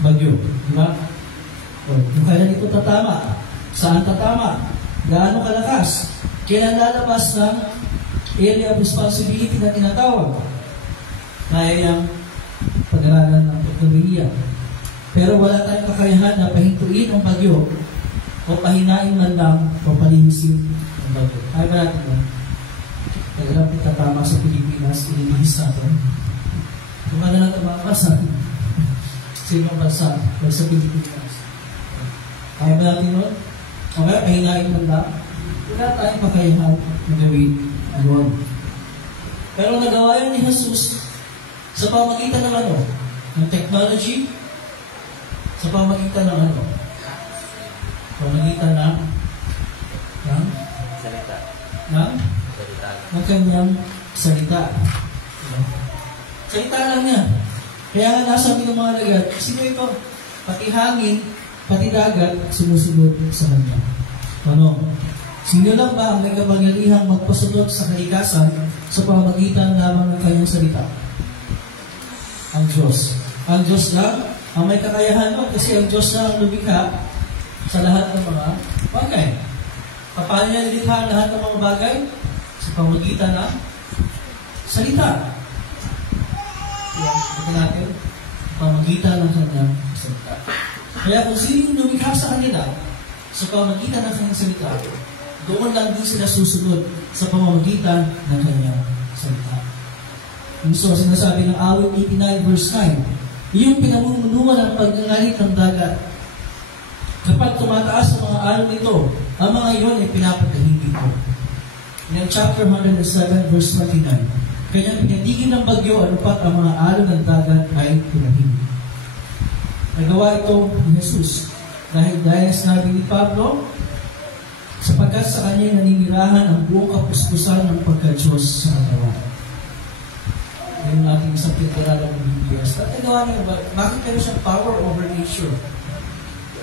bagyo. Diba? Kung kailan ito tatama, saan tatama, gaano kalakas, kailan lalabas ng area of responsibility na tinatawag. Kaya yung pag-aralan ng teknolohiya. Pero wala tayong kakayahan na pahintuin ang bagyo o pahinain man lang o palinisin ang bagyo. Kaya ba natin ba? Talagang tatama sa Pilipinas, inilihis natin. Kung ano lang tumakasan sa ibang bansa o sa Pilipinas. Kaya ba natin nun? O kaya pahinain man lang, wala tayong kakayahan na gawin yun. Pero nagawa yun ni Jesus sa pamagitan ng ano? Ng technology, sa pamagitan ng ano? Pamagitan ng Salita. ng kanyang salita. Salita lang niya. Kaya nga nasabi ng mga alagad, sino ito? Pati hangin, pati dagat, sumusunod sa kanya. Ano? Sino lang ba ang may kapangyarihang magpasunod sa kalikasan sa pamagitan lamang ng kanyang salita? Ang Diyos. Ang Diyos lang ang may kakayahan mo kasi ang Diyos lang ang lumikha sa lahat ng mga bagay. Paano niya nilikha ang lahat ng mga bagay? Sa pamagitan ng salita. Ito natin, pamagitan ng kanyang salita. Kaya kung sino yung lumikha sa kanila, sa pamagitan ng kanyang salita, doon lang din sila susunod sa pamamagitan ng kanyang salita. So, sinasabi ng awit 89 verse 9, yung pinamumunuan ng pagngangalit ng dagat. Kapag tumataas sa mga alon nito, ang mga iyon ay pinapatahimik ko. In chapter 107 verse 29, kanyang pinatigil ng bagyo, anupat ang mga alon ng dagat ay pinahimik. Nagawa ito ni Jesus dahil sinabi ni Pablo, sapagkat sa kanya naninirahan ang buong kapuspusan ng pagka-Diyos sa katawan. Yung ating isang pinag-aralan ng Biblia. At nagawa niya, bakit meron siyang power over nature?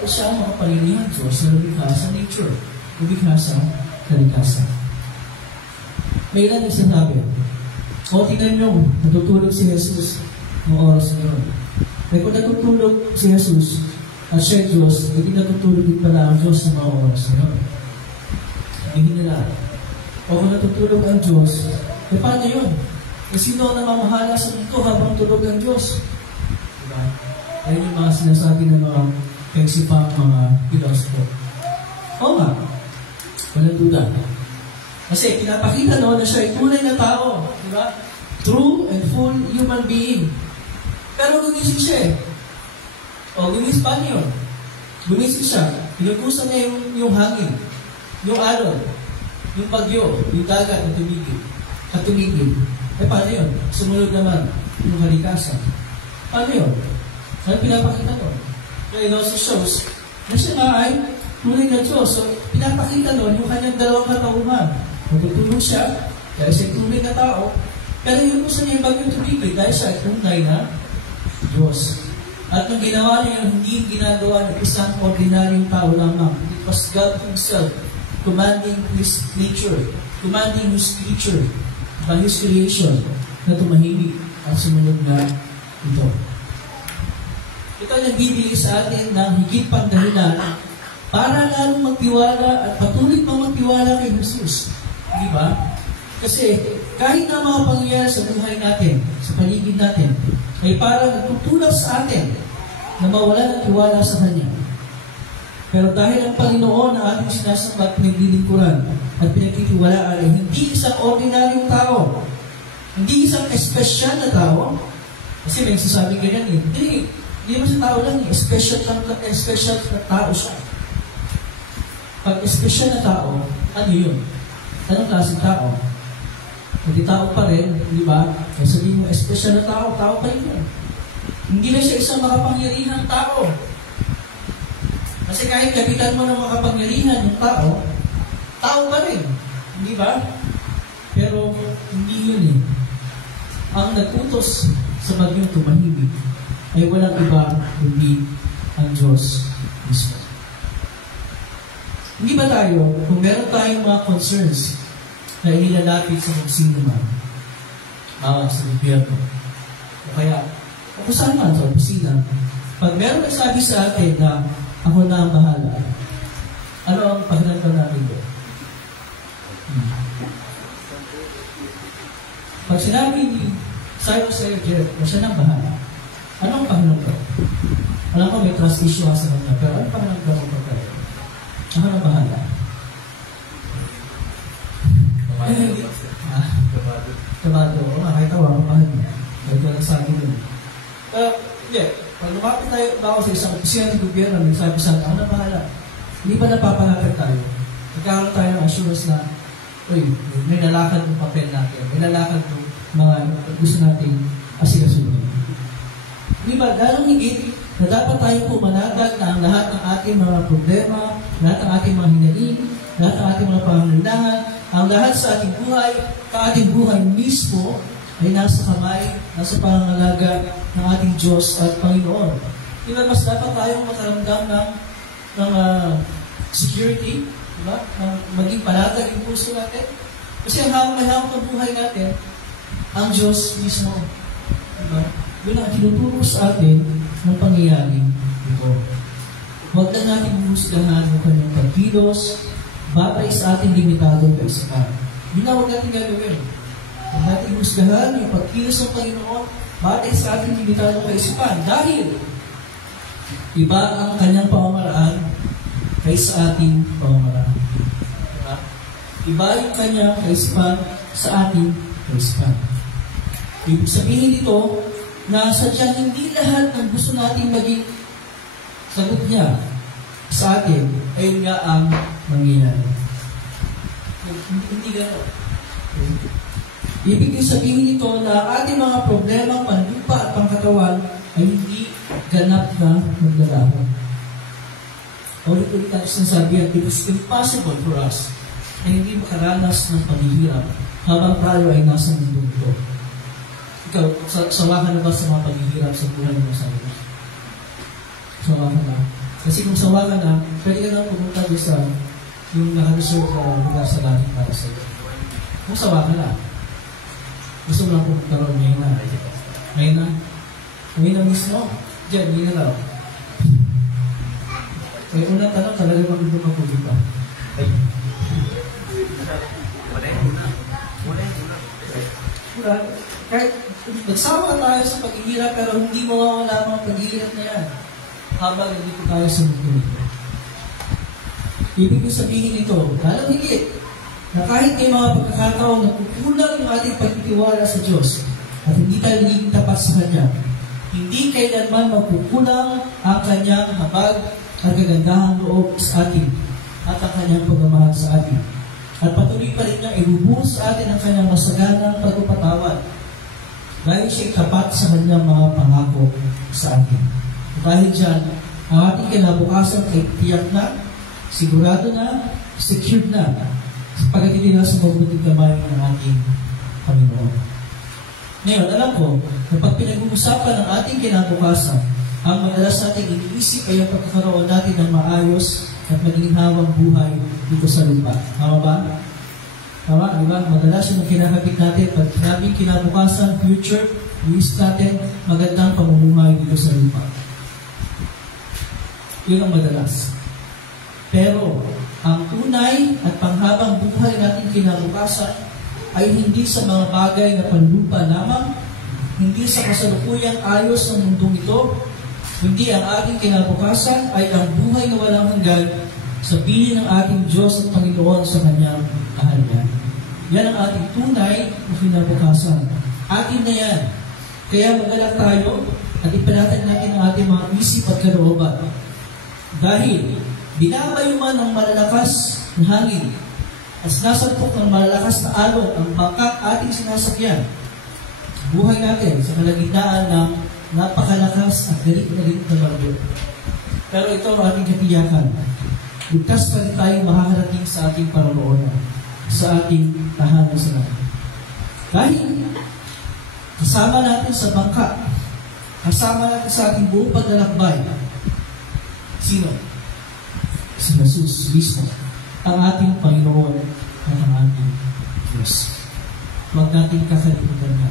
Siya ang makapalilihan Diyos na lumikha sa nature, lumikha sa kalikasan. May ilan yung sinabi, o tingnan nyo, natutulog si Jesus noong oras na yun. Kaya kung natutulog si Jesus at siya Diyos, hindi natutulog din pala ang Diyos sa mga oras na yun. Hindi nila. O kung natutulog ang Diyos, e paano yun? E sino ang namamahala sa mundo habang tulog ang Diyos? Diba? Ayun yung mga sinasabi ng mga kagsipang mga philosopher. Oo nga, walang duda. Kasi pinapakita na siya ay tunay na tao. Diba? True and full human being. Pero gumising siya eh. O, gumising pa niyo. Gumising siya. Pinupusan niya yung hangin, yung alon, yung bagyo, yung dagat na tumigil. Eh, paano yun? Sumunod naman yung kalikasan. Paano yun? Ano pinapakita nun? It also shows na siya nga ay tunay na Diyos. So, pinapakita nun yung kanyang dalawang katauhan. Matutulog siya, dahil siya tunay na tao, pero yun kung saan yung bagyong tumigil, dahil siya ay tunay na Diyos. At yung ginawa niya, hindi ginagawa ng isang ordinaryong tao lamang. It was God Himself commanding His nature, commanding His creature, by His creation, na tumahimik at sumunod na ito. Ito ang nagbibigay sa atin ng higit pang dahilan para lalong magtiwala at patuloy pang magtiwala kay Jesus. Di ba? Kasi kahit na mga pangyayari sa buhay natin, sa paligid natin, ay parang nagtutulak sa atin na mawala ng tiwala sa Kanya. Pero dahil ang Panginoon na ating sinasamba at pinaglilingkuran at pinagtitiwalaan ay hindi isang ordinaryong tao, hindi isang espesyal na tao, kasi may sasabi ganyan eh, hindi mo sa tao lang eh, espesyal na tao siya. Pag espesyal na tao, ano yun? Anong klaseng tao? Hindi tao pa rin, di ba? Kaya sabihin mo, espesyal na tao, tao pa rin yun. Hindi na siya isang makapangyarihang tao. Kasi kahit kapitan mo ng makapangyarihan yung tao, tao pa rin. Hindi ba? Pero hindi yun eh. Ang nagtutos sa bagyong tumahimik ay walang iba kundi ang Diyos mismo. Hindi ba tayo, kung meron tayong mga concerns na inilalapit sa kung sino man, sa gobyerno, o kaya, o kung saan man, sa opisina, pag meron nagsabi sa atin na ako na ang bahala, ano ang pakiramdam natin doon? Pag sinabi ni Cyrus sa'yo, Jeff, na siya na ang bahala, ano ang pakiramdam? Alam ko may trust issue sa kanya, pero ano ang pakiramdam mo pa kayo? Ako na ang bahala. Kabado. Oo nga, kahit ako, kapahal mo. Kahit wala sa akin yun. Hindi. Pag lumapit tayo ba ako sa isang opisina ng gobyerno, nagsabi sa akin, ako na bahala. Hindi ba napapanatag tayo? Nagkaroon tayo ng assurance na, uy, may lalakad ng papel natin, may lalakad ng mga gusto nating asikasunin. Di ba, lalong higit na dapat tayo pumanatag na ang lahat ng ating mga problema, lahat ng ating mga hinaling, lahat ng ating mga pangangailangan, ang lahat sa ating buhay mismo ay nasa kamay, nasa pangangalaga ng ating Diyos at Panginoon. Di ba, mas dapat tayong makaramdam ng security, di ba? Maging panatag yung puso natin. Kasi ang hawak na hawak ng buhay natin, ang Diyos mismo. Di ba? Yun ang tinuturo sa atin ng pangyayari ito. Huwag na natin husgahan ang kanyang pagkilos, batay sa ating limitadong kaisipan. Yun na huwag natin gagawin. Huwag natin husgahan yung pagkilos ng Panginoon, batay sa ating limitadong kaisipan. Dahil iba ang kanyang pamamaraan kaysa ating pamamaraan. Diba? Iba yung kanyang kaisipan sa ating kaisipan. Ibig sabihin nito na sadyang hindi lahat ng gusto natin maging sagot niya sa atin ay nga ang mangyayari. Hindi gano'n. Ibig sabihin nito na ang ating mga problema, panlupa at pangkatawan ay hindi ganap na maglalahon. Ulit-ulit natin sinasabi at it is impossible for us na hindi makaranas ng paghihirap habang tayo ay nasa mundo ito. Ikaw, sawa ka na ba sa mga paghihirap sa buhay mo sa iyo? Sawa ka na. Kasi kung sawa ka na, pwede ka na pumunta doon sa yung nakareserve na lugar sa langit para sa iyo. Kung sawa ka na, gusto mo lang pumunta ron ngayon na. Ngayon na. Ngayon na mismo. Diyan, ngayon na raw. May unang tanong, talaga bang hindi mapulit pa? Wala. Kahit nagsawa tayo sa paghihirap, pero hindi mawawala mga paghihirap na yan habang nandito tayo sa mundo. Ibig sabihin nito, lalong higit, na kahit may mga pagkakataon na kukulang yung ating pagtitiwala sa Diyos at hindi tayo naging tapat sa Kanya, hindi kailanman magkukulang ang Kanyang habag at kagandahang loob sa atin at ang Kanyang pagmamahal sa atin. At patuloy pa rin niya ibubuhos sa atin ang Kanyang masaganang pagpapatawad dahil siya'y tapat sa Kanyang mga pangako sa atin. Dahil dyan, ang ating kinabukasan ay tiyak na, sigurado na, secured na, sapagat hindi na sa mabuting kamay ng ating Panginoon. Ngayon, alam ko, kapag pinag-uusapan ng ating kinabukasan, ang madalas nating iniisip ay ang pagkakaroon natin ng maayos at maginhawang buhay dito sa lupa. Tama ba? Tama, di ba? Madalas yung kinakabit natin, pag sinabing kinabukasan, future, iisip natin magandang pamumuhay dito sa lupa. Yun ang madalas. Pero, ang tunay at panghabang buhay natin kinabukasan ay hindi sa mga bagay na panlupa lamang, hindi sa kasalukuyang ayos ng mundong ito, hindi ang ating kinabukasan ay ang buhay na walang hanggan sa piling ng ating Diyos at Panginoon sa Kanyang kaharian. Yan ang ating tunay na kinabukasan. Atin na yan. Kaya magalak tayo at ipanatag natin ang ating mga isip at kalooban. Dahil binabayuman ng malalakas na hangin at sinasapok ng malalakas na alon ang bangkang ating sinasakyan. Buhay natin sa kalagitnaan ng napakalakas at galit na bagyo. Pero ito ang ating katiyakan. Ligtas pa rin tayo makakarating sa ating paroroonan, sa ating tahanan sa langit. Dahil kasama natin sa bangka, kasama natin sa ating buong paglalakbay. Sino? Si Jesus mismo, ang ating Panginoon at ang ating Diyos. Huwag natin kakalimutan na.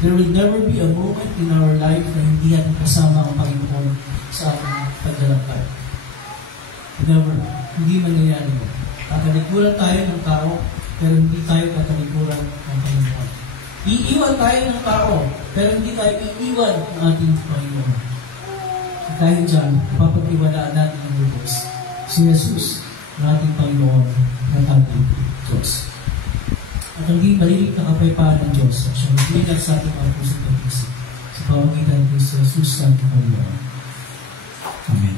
There will never be a moment in our life na hindi natin kasama ang Panginoon sa ating paglalakbay. Never. Hindi mangyayari mo. Tatalikuran tayo ng tao, pero hindi tayo tatalikuran ng Panginoon. Iiwan tayo ng tao, pero hindi tayo iiwan ng ating Panginoon. At dahil dyan, papag-iwalaan natin ang lubos. Si Jesus, ang ating Panginoon, at ating Diyos. At hindi malilig na kapayapaan ng Diyos at siyang maglilag sa ating mga puso at isip sa pamamagitan ni Jesus sa ating Panginoon. Amen.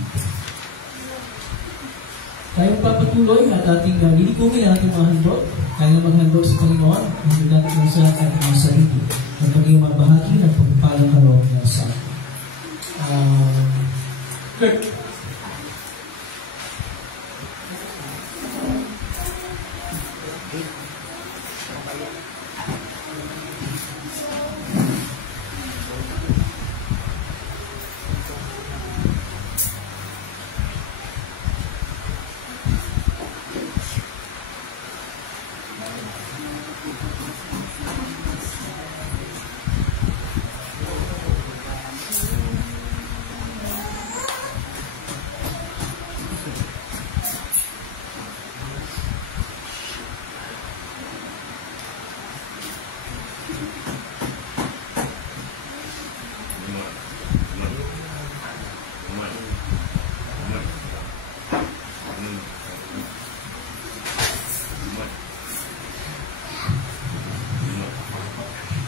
Tayo papatuloy at ating lilikungin ang ating mga handog. Kaya maghandog sa Panginoon, hindi natin lang sa ating mga sarili at maging mabahagi ng pagpapalang kaloob niya sa atin. Kurt.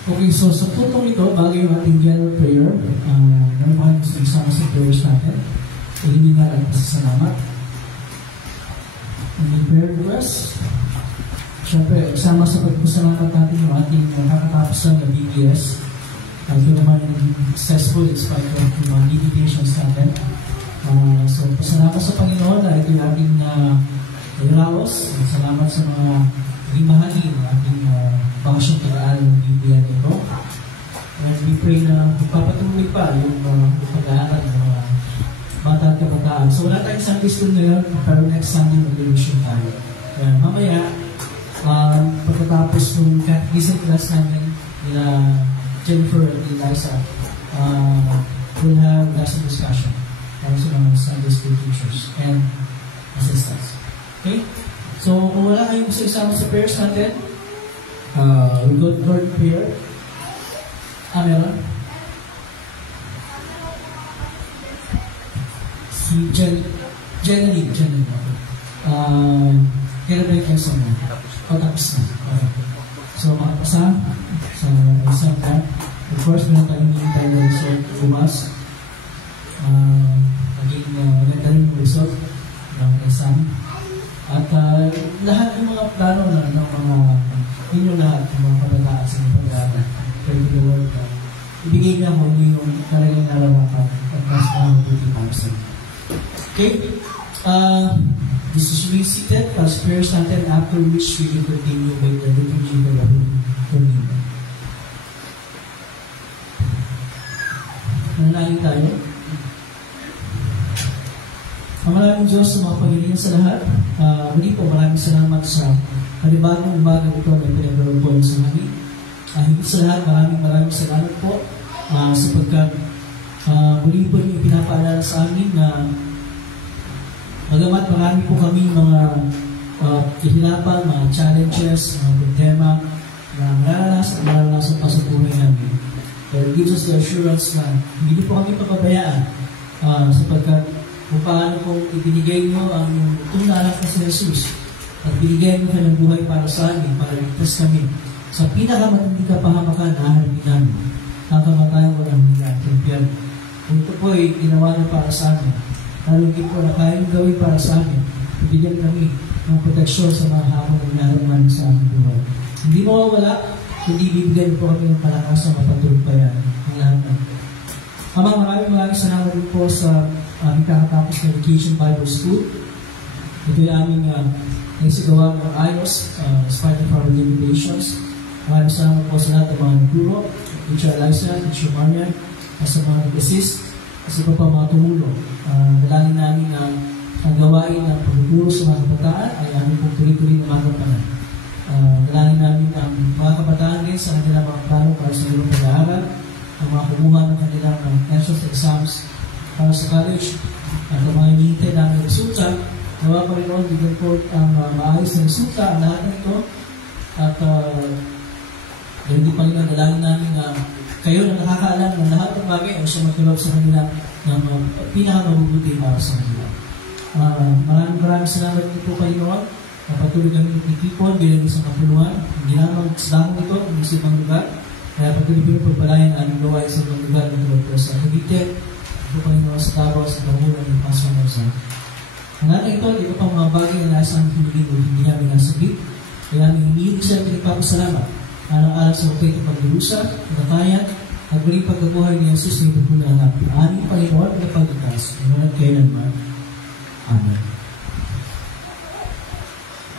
Okay, so sa putong ito, bago yung ating general prayer, naman gusto isama sa prayers natin. So, hindi nga lang pasasalamat. And prayer request. Siyempre, isama sa pagpasalamat natin yung ating nakakatapos na BBS. Ito naman yung successful in spite of yung mga limitations natin. So, pasalamat sa Panginoon dahil ito yung ating iraos. Salamat sa mga naging bahagi ng ating basyong pag-aaral ng Biblia nito. And we pray na magpapatuloy pa yung pag-aaral ng mga bata at kabataan. So wala tayong Sunday school ngayon, pero next Sunday mag-revision tayo. Kaya mamaya, pagkatapos ng catechism class namin, nila Jennifer at Eliza, we'll have lesson discussion para sa mga Sunday school teachers and assistants. Okay? So kung wala kayong gusto isama sa prayers natin, we'll go to Lord prayer. Meron? Si Jenny. Kailan ba yung question mo? Tapos na. Okay. So, makapasa sa isang ka. Of course, meron tayong hinihintay na result bumas. Maging maganda rin yung result ng exam. At lahat ng mga plano na ng mga inyo lahat, ng mga kabataan sa mga pag-aaral. Pray to the Lord God. Ibigay niya mo yung talagang narawakan at mas mabuti para sa inyo. Okay? This is really seated as prayers natin, after which we will continue with the liturgy of the communion. Manalangin tayo. Ang maraming Diyos sa mga Panginoon sa lahat. Muli po, maraming salamat sa panibagong umaga ito na pinagawa po sa namin. Higit sa lahat, maraming salamat po sapagkat muli po yung pinapaalala sa amin na bagamat marami po kami mga kahirapan, mga challenges, mga problema na mararanasan pa sa buhay namin. But it gives us the assurance na hindi po kami papabayaan sapagkat kung paano po ibinigay nyo ang itong anak na si Jesus at binigay nyo kanyang buhay para sa amin, para ligtas kami sa pinakamatindi kapahamakan na harapin namin, ang kamatayan walang hinggan, impyerno. Kung ito po ay ginawa na para sa amin, nalugin po na kayang gawin para sa amin, ibigyan kami ng proteksyon sa mga hamon na ginaraman sa aming buhay. Hindi mawawala, kundi bibigyan po kami ng palakas na mapatulpayan ang lahat namin. Amang maraming salamat din po sa aming kakatapos na Vacation Bible School. Ito yung aming naisigawa ng ayos, despite of our limitations. Maraming salamat po sa lahat ng mga nagturo, Teacher Eliza, Teacher Marian, at sa mga nag-assist, kasi pa mga tumulong. Dalangin namin ang gawain ng pagtuturo sa mga kabataan ay aming pong tuloy-tuloy na magampanan. Dalangin namin ang mga kabataan din sa kanilang mga plano para sa ilang pag-aaral, ang mga kumuha ng kanilang entrance exams para sa college, at ang mga hinihintay namin resulta. Nawa pa rin noon, bigyan po ang maayos na resulta, ang lahat ng ito. At hindi pa rin ang dalangin namin na kayo na nakakaalam ng lahat ng bagay ay siya matulog sa kanila ng pinakamabubuti para sa kanila. Maraming salamat po kayo noon. Patuloy kami nagtitipon bilang isang kapuluhan. Hindi lamang sa damong ito, hindi sa ibang lugar. Kaya patuloy kami pagpalayan ang aming gawain sa ibang lugar ng tulad ko sa Cavite. Ito pa rin sa Davao, sa Bangunan, ng Pasong sa. Ang natin ito, ito pang mga bagay na nasa ang hinuling o hindi namin nasabit. Kaya namin hinihilig sa pinagpapasalamat. Alang-alang sa upay ng pagdurusa, pagkatayan, at muling pagkabuhay ni Jesus na itutunan na aming Panginoon na pagkakas. Ngayon at kailanman. Amen.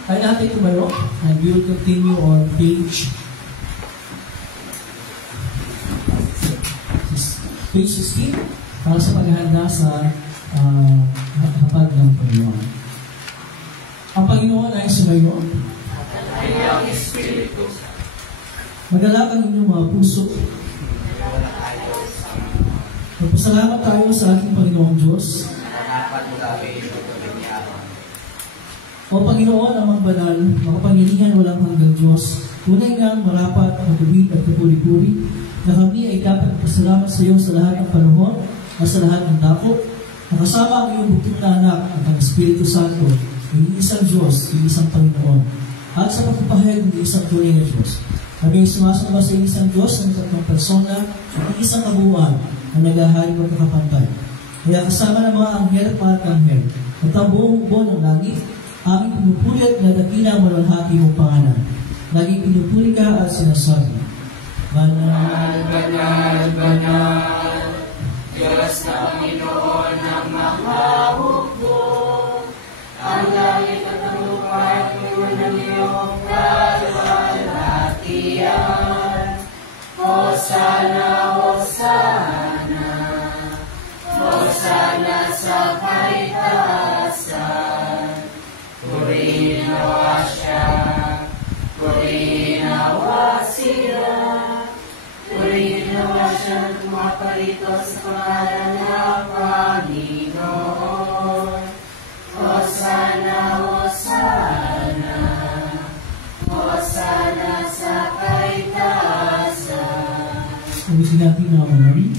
Ay natin tumayo, and we will continue on page 16 para sa paghahanda sa hapag ng Panginoon. Ang Panginoon ay sumayo. Ang Espiritu. Magalak ang inyong mga puso. Magpasalamat tayo sa ating Panginoong Diyos. O Panginoon, amang banal, makapangyarihan walang hanggang Diyos, tunay ngang marapat, matuwid at kapuri-puri, na kami ay dapat magpasalamat sa iyo sa lahat ng panahon at sa lahat ng dakot, nakasama ang iyong bukting na anak at ang Espiritu Santo, yung isang Diyos, yung isang Panginoon, at sa pagpapahayag ng isang tunay na Diyos. Kami sumasamba sa isang Diyos ng tatlong persona at isang kabuuan na naghahari magkakapantay. Kaya kasama ng mga anghel at anghel at ang buong hukbo ng langit, aming pinupuri at nadakila ang malalhati mong pangalan. Laging pinupuri ka at sinasabi, Banal, Banal, Banal, Diyos na Panginoon ng mga hukbo. Ang langit at ang lupa at iwan ng iyong kalwalhatian. Hosana, Hosana, Hosana sa kaitaasan. Purihin nawa siya, purihin nawa siya, purihin nawa siya na tumaparito sa pangalan ng Panginoon. Hosana, Hosana, Hosana sa kaitaasan. Sabihin natin na Mary.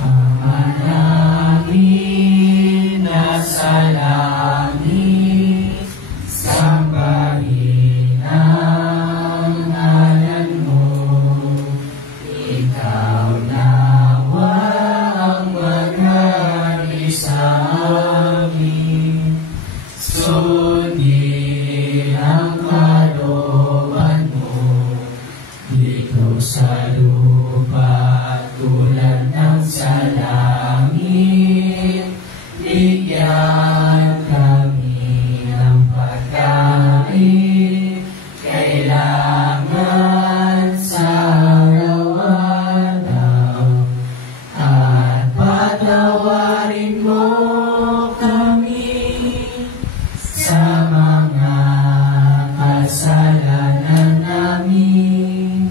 Ama namin nasa langit, sambahin ang ngalan mo. Ikaw nawa ang maghari sa amin. Sundin ang kalooban mo dito sa lupa tulad ng sa langit. Bigyan kami ng pagkain kailangan sa araw-araw, at patawarin mo kami sa mga kasalanan namin,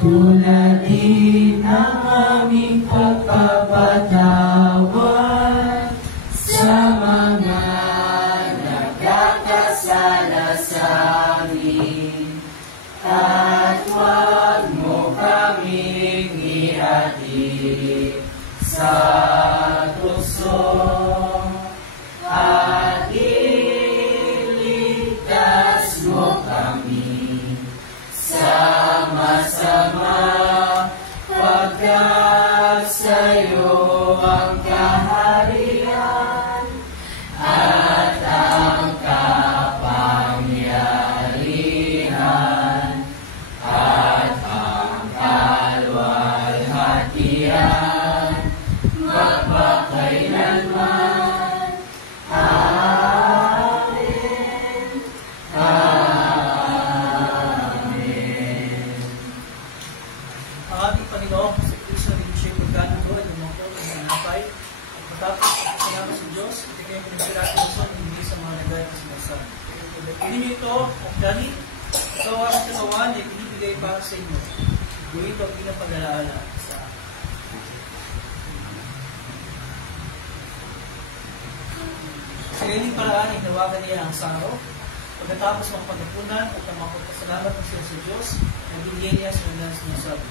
tulad din ang aming pagpapatawad sa mga nagkakasala sa amin. At huwag mo kaming ihati sa tukso, at iligtas mo kami sa masama, pagkat sa'yo ang kaharian at ang kapangyarihan at ang kalwalhatian magpakailanman. Amen. Amen. Ang ating Panginoon sa Kristo rin siya pagkano ko at lumangkot ang manapay. At matapos salamat sa Diyos, ito kayo pinagpirati ng son, hindi sa mga nagayat na sinasan. Pinin niyo ito, ang dali, ikaw ang katawan ay pinibigay para sa inyo. Gawin ito ang pinapag-alaala sa sa ganyan paraan ay nawagan niya ang saro. Pagkatapos ng pagkapunan at ang mga pagpasalamat ng siya sa Diyos, nabigyan niya sa mga sinasabi.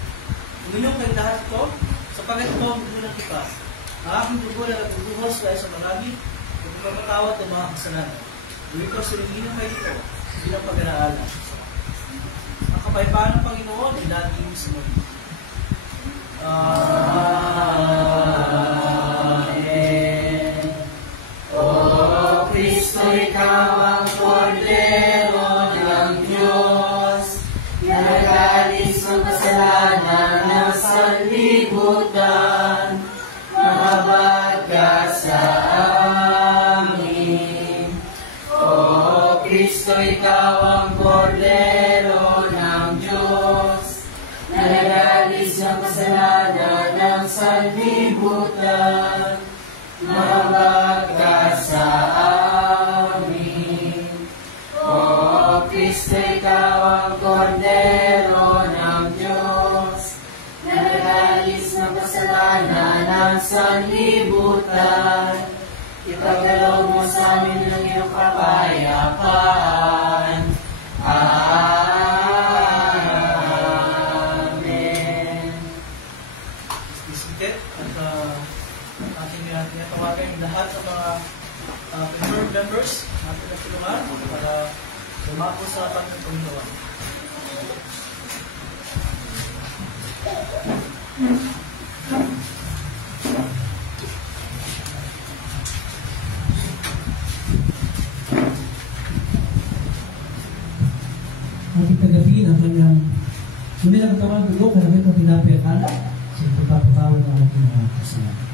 Uminom kayo lahat ito, sapagat ito ang dugo ng kita. Ang aking dugo na nagbubuhos dahil sa marami, at ipapatawad ng mga kasalanan. Gawin ko sinuminom kayo ito, bilang pag-alaala. Ang kapayapaan ng Panginoon ay laging sumunod. Amen. O Kristo, ikaw ang Kordero ng Diyos, na nag-alis ng kasalanan ng sanlibutan, mahabag ka sa amin. O Kristo, ikaw ang Kordero ng Diyos, na nag-alis ng kasalanan ng sanlibutan, mahabag ka sa amin. O Kristo, ikaw ang Kordero ng Diyos, na nag-alis ng kasalanan ng sanlibutan, ipagkaloob mo sa amin ng iyong kapayapaan. Amen. Isitit at ating tinatawagan yung lahat ng mga confirmed members natin na tulungan para lumako sa ating Panginoon. katawan dugo, kanamit ng tinapay at alak, sa pagpapatawad ng ating mga kasalanan.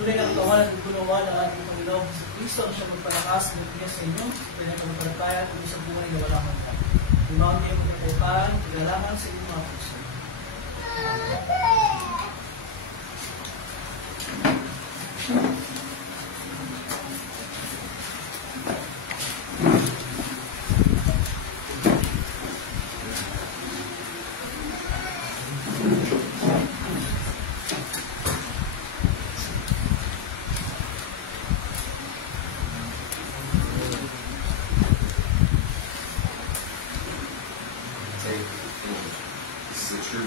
Tunay na katawan at gunawa ng ating Panginoon sa Kristo ang siyang magpalakas ng bigyan sa inyo sa pinagkamalapaya at sa buhay na walang hanggan. Lumawan niyo ang pagkakaipan, paglalangan sa inyong mga puso.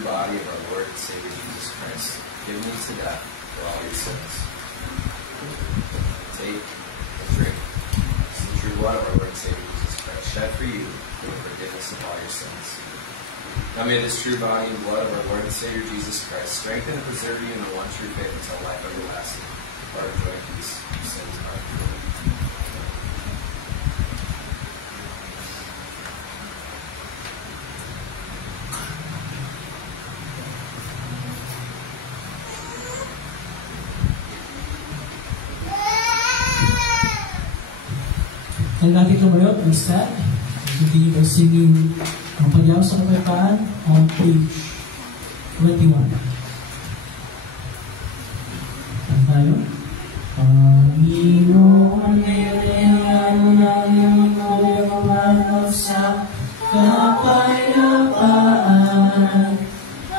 Body of our Lord and Savior Jesus Christ, given to death for all your sins. Take and drink. This is the true blood of our Lord and Savior Jesus Christ, shed for you for the forgiveness of all your sins. Now may this true body and blood of our Lord and Savior Jesus Christ strengthen and preserve you in the one true faith until life everlasting. Our joy and peace, your sins are forgiven. Ang natin tumayot, ang stand, continue by singing ang Pagyaw sa Kapayapaan on page 21. Ang tayo. Panginoon, nilihan ng iyong pagyaman sa kapayapaan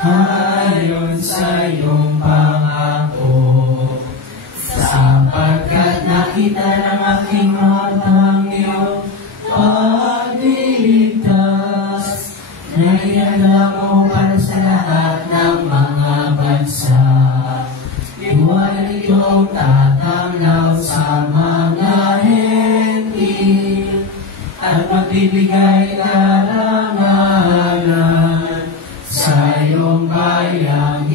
ayon sa iyong pangako, sapagkat nakita ng aking matang iyong pagliligtas na ihanda mo para sa lahat ng mga bansa. Iwan itong tatanglaw sa mga hentil at magbibigay karangalan sa iyong bayang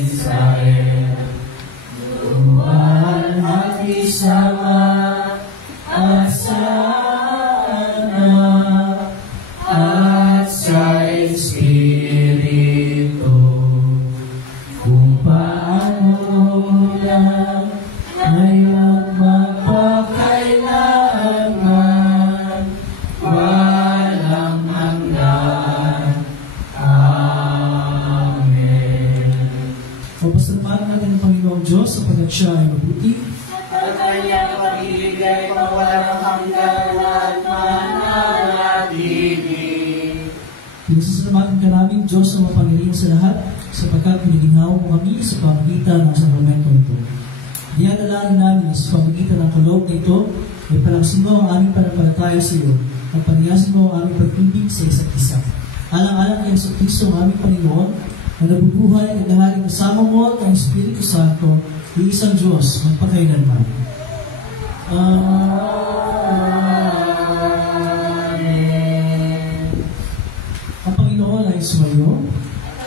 Israel, luwalhati sama at sana at sa Espiritu, kung paano lang ngayon magpakailanman, walang hanggan. Amen. Papasalamatan natin ang Panginoong Diyos sapagkat siya ay mabuti. At kanyang pag-ibig ay mawalang hanggan at mananatili. Pinasasalamatan ka namin, Diyos na mapangilihan sa lahat, sapagkat piniginhaw mo kami sa pamagitan ng sakramento ito. Diyanalangin namin sa pamagitan ng kaloob na ito, ay palaksin mo ang aming panampalataya sa iyo, at paniyasin mo ang aming pag-ibig sa isa't isa. Alang-alang kay Hesus Kristo ang aming Panginoon, na nabubuhay at naghahaling kasama mo at ang Espiritu Santo, iisang Diyos, magpakailanman. Amen. Ang Panginoon ay sumayo.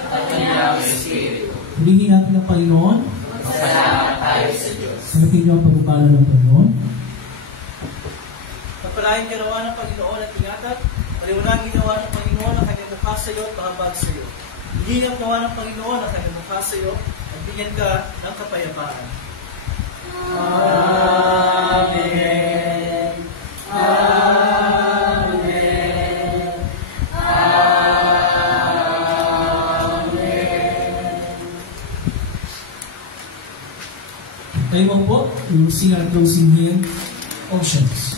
At kanyang Espiritu. Hulihin natin ang Panginoon. Salamat tayo sa Diyos. Salamat niyo ang pagpapala ng Panginoon. Pagpalain ka nawa ng Panginoon at ingatan, paliwanagin nawa ng Panginoon ang kanyang mukha sa iyo at mahabag sa iyo. Higingap nawa ng Panginoon ang kanyang mukha sa iyo at bigyan ka ng kapayapaan. Amen. Amen. Amen. Tayo mo po, yung sing our closing hymn, Oceans.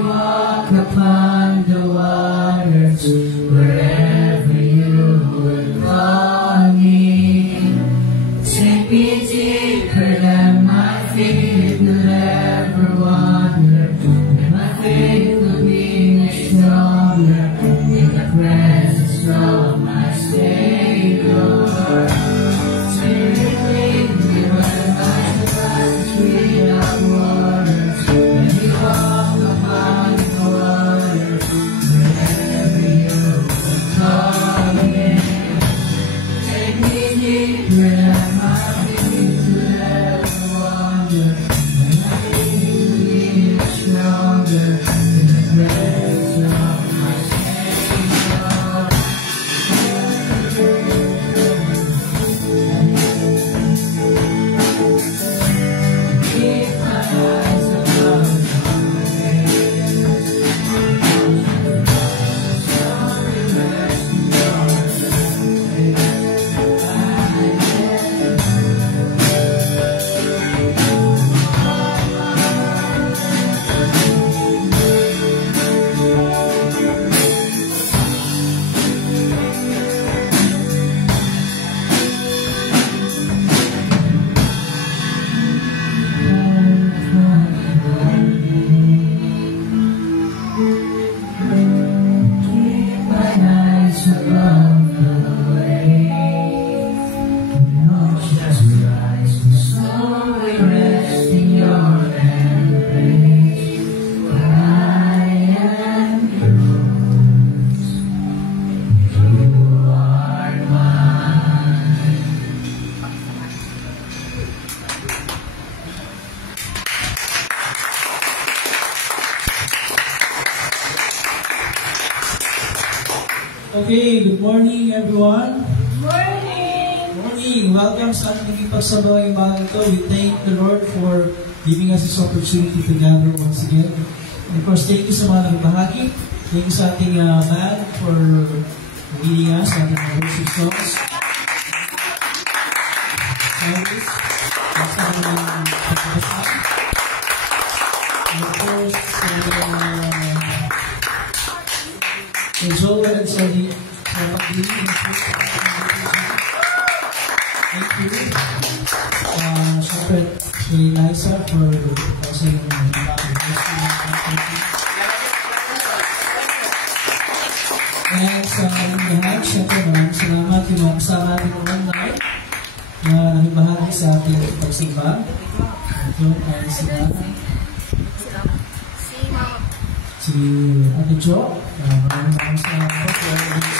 walk upon the waters, wherever you would call me. Take me deeper than my feet will ever wander, and my faith will be made stronger in the presence of my Savior. Spirit, lead me where my path between the waters. Let me walk upon the waters, wherever you would call me. Take me deeper than my feet will ever wander, and my faith will be made stronger in the presence of my Savior. Keep my eyes above the waves, slowly resting on keep my eyes above the waves. When oceans rise, we slowly rest in your embrace. For I am yours, you are mine. Okay, good morning everyone. Morning! Morning! Welcome sa ating naging pagsabay umaga ito. We thank the Lord for giving us this opportunity to gather once again. And of course, thank you sa mga nagbahagi. Thank you sa ating band for leading us sa ating worship songs. Service. Basta ang pagkakasa. And of course, Joel and Sally sa pag-leading. Thank you. Siyempre, si Liza for sa yung and sa lahat, siyempre maraming salamat yung mga kasama natin online na nagbahagi sa ating pagsimba. Ito ay si Ate Jo. Maraming salamat for this.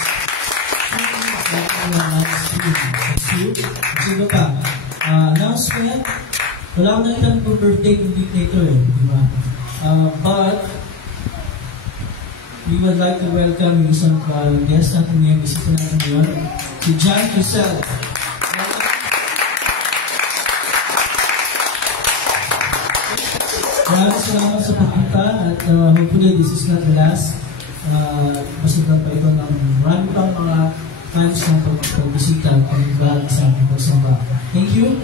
Sino pa? Announcement. Wala akong nakita ng birthday ng dictator eh. Diba? But we would like to welcome yung isang guest natin ngayon. Bisita natin ngayon. Si John Cusel. Maraming salamat sa pagpunta at hopefully this is not the last. Masitan pa ito ng marami pang mga times na pagbisita at pag-ibig sa ating pagsamba. Thank you.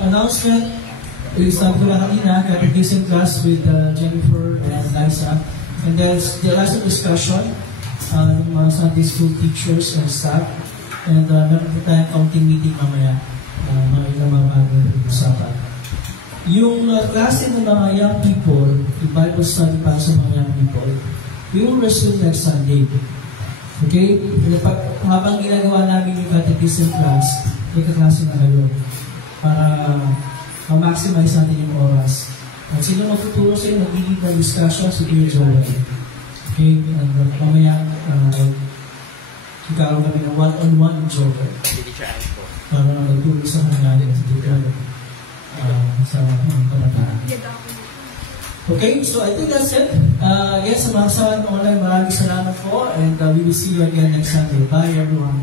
Announcement. Sabi ko lang kanina, catechism class with Jennifer and Liza. And there's the last discussion ng mga Sunday school teachers and staff. And meron po tayong counting meeting mamaya. Mga ilang mga usapan. Yung klase ng mga young people, yung Bible study para sa mga young people, we will resume next Sunday. Okay? Habang ginagawa namin yung catechism class, may kaklase na kayo para ma-maximize natin yung oras. At sino magtuturo sa inyo, magiging na discussion si Kuya Joel. Okay? And mamaya, ikaw kami ng one-on-one Joel. Para magturo sa kanya sa panataan. Okay, so I think that's it. Again, sa mga kasama online, maraming salamat po and we will see you again next Sunday. Bye everyone.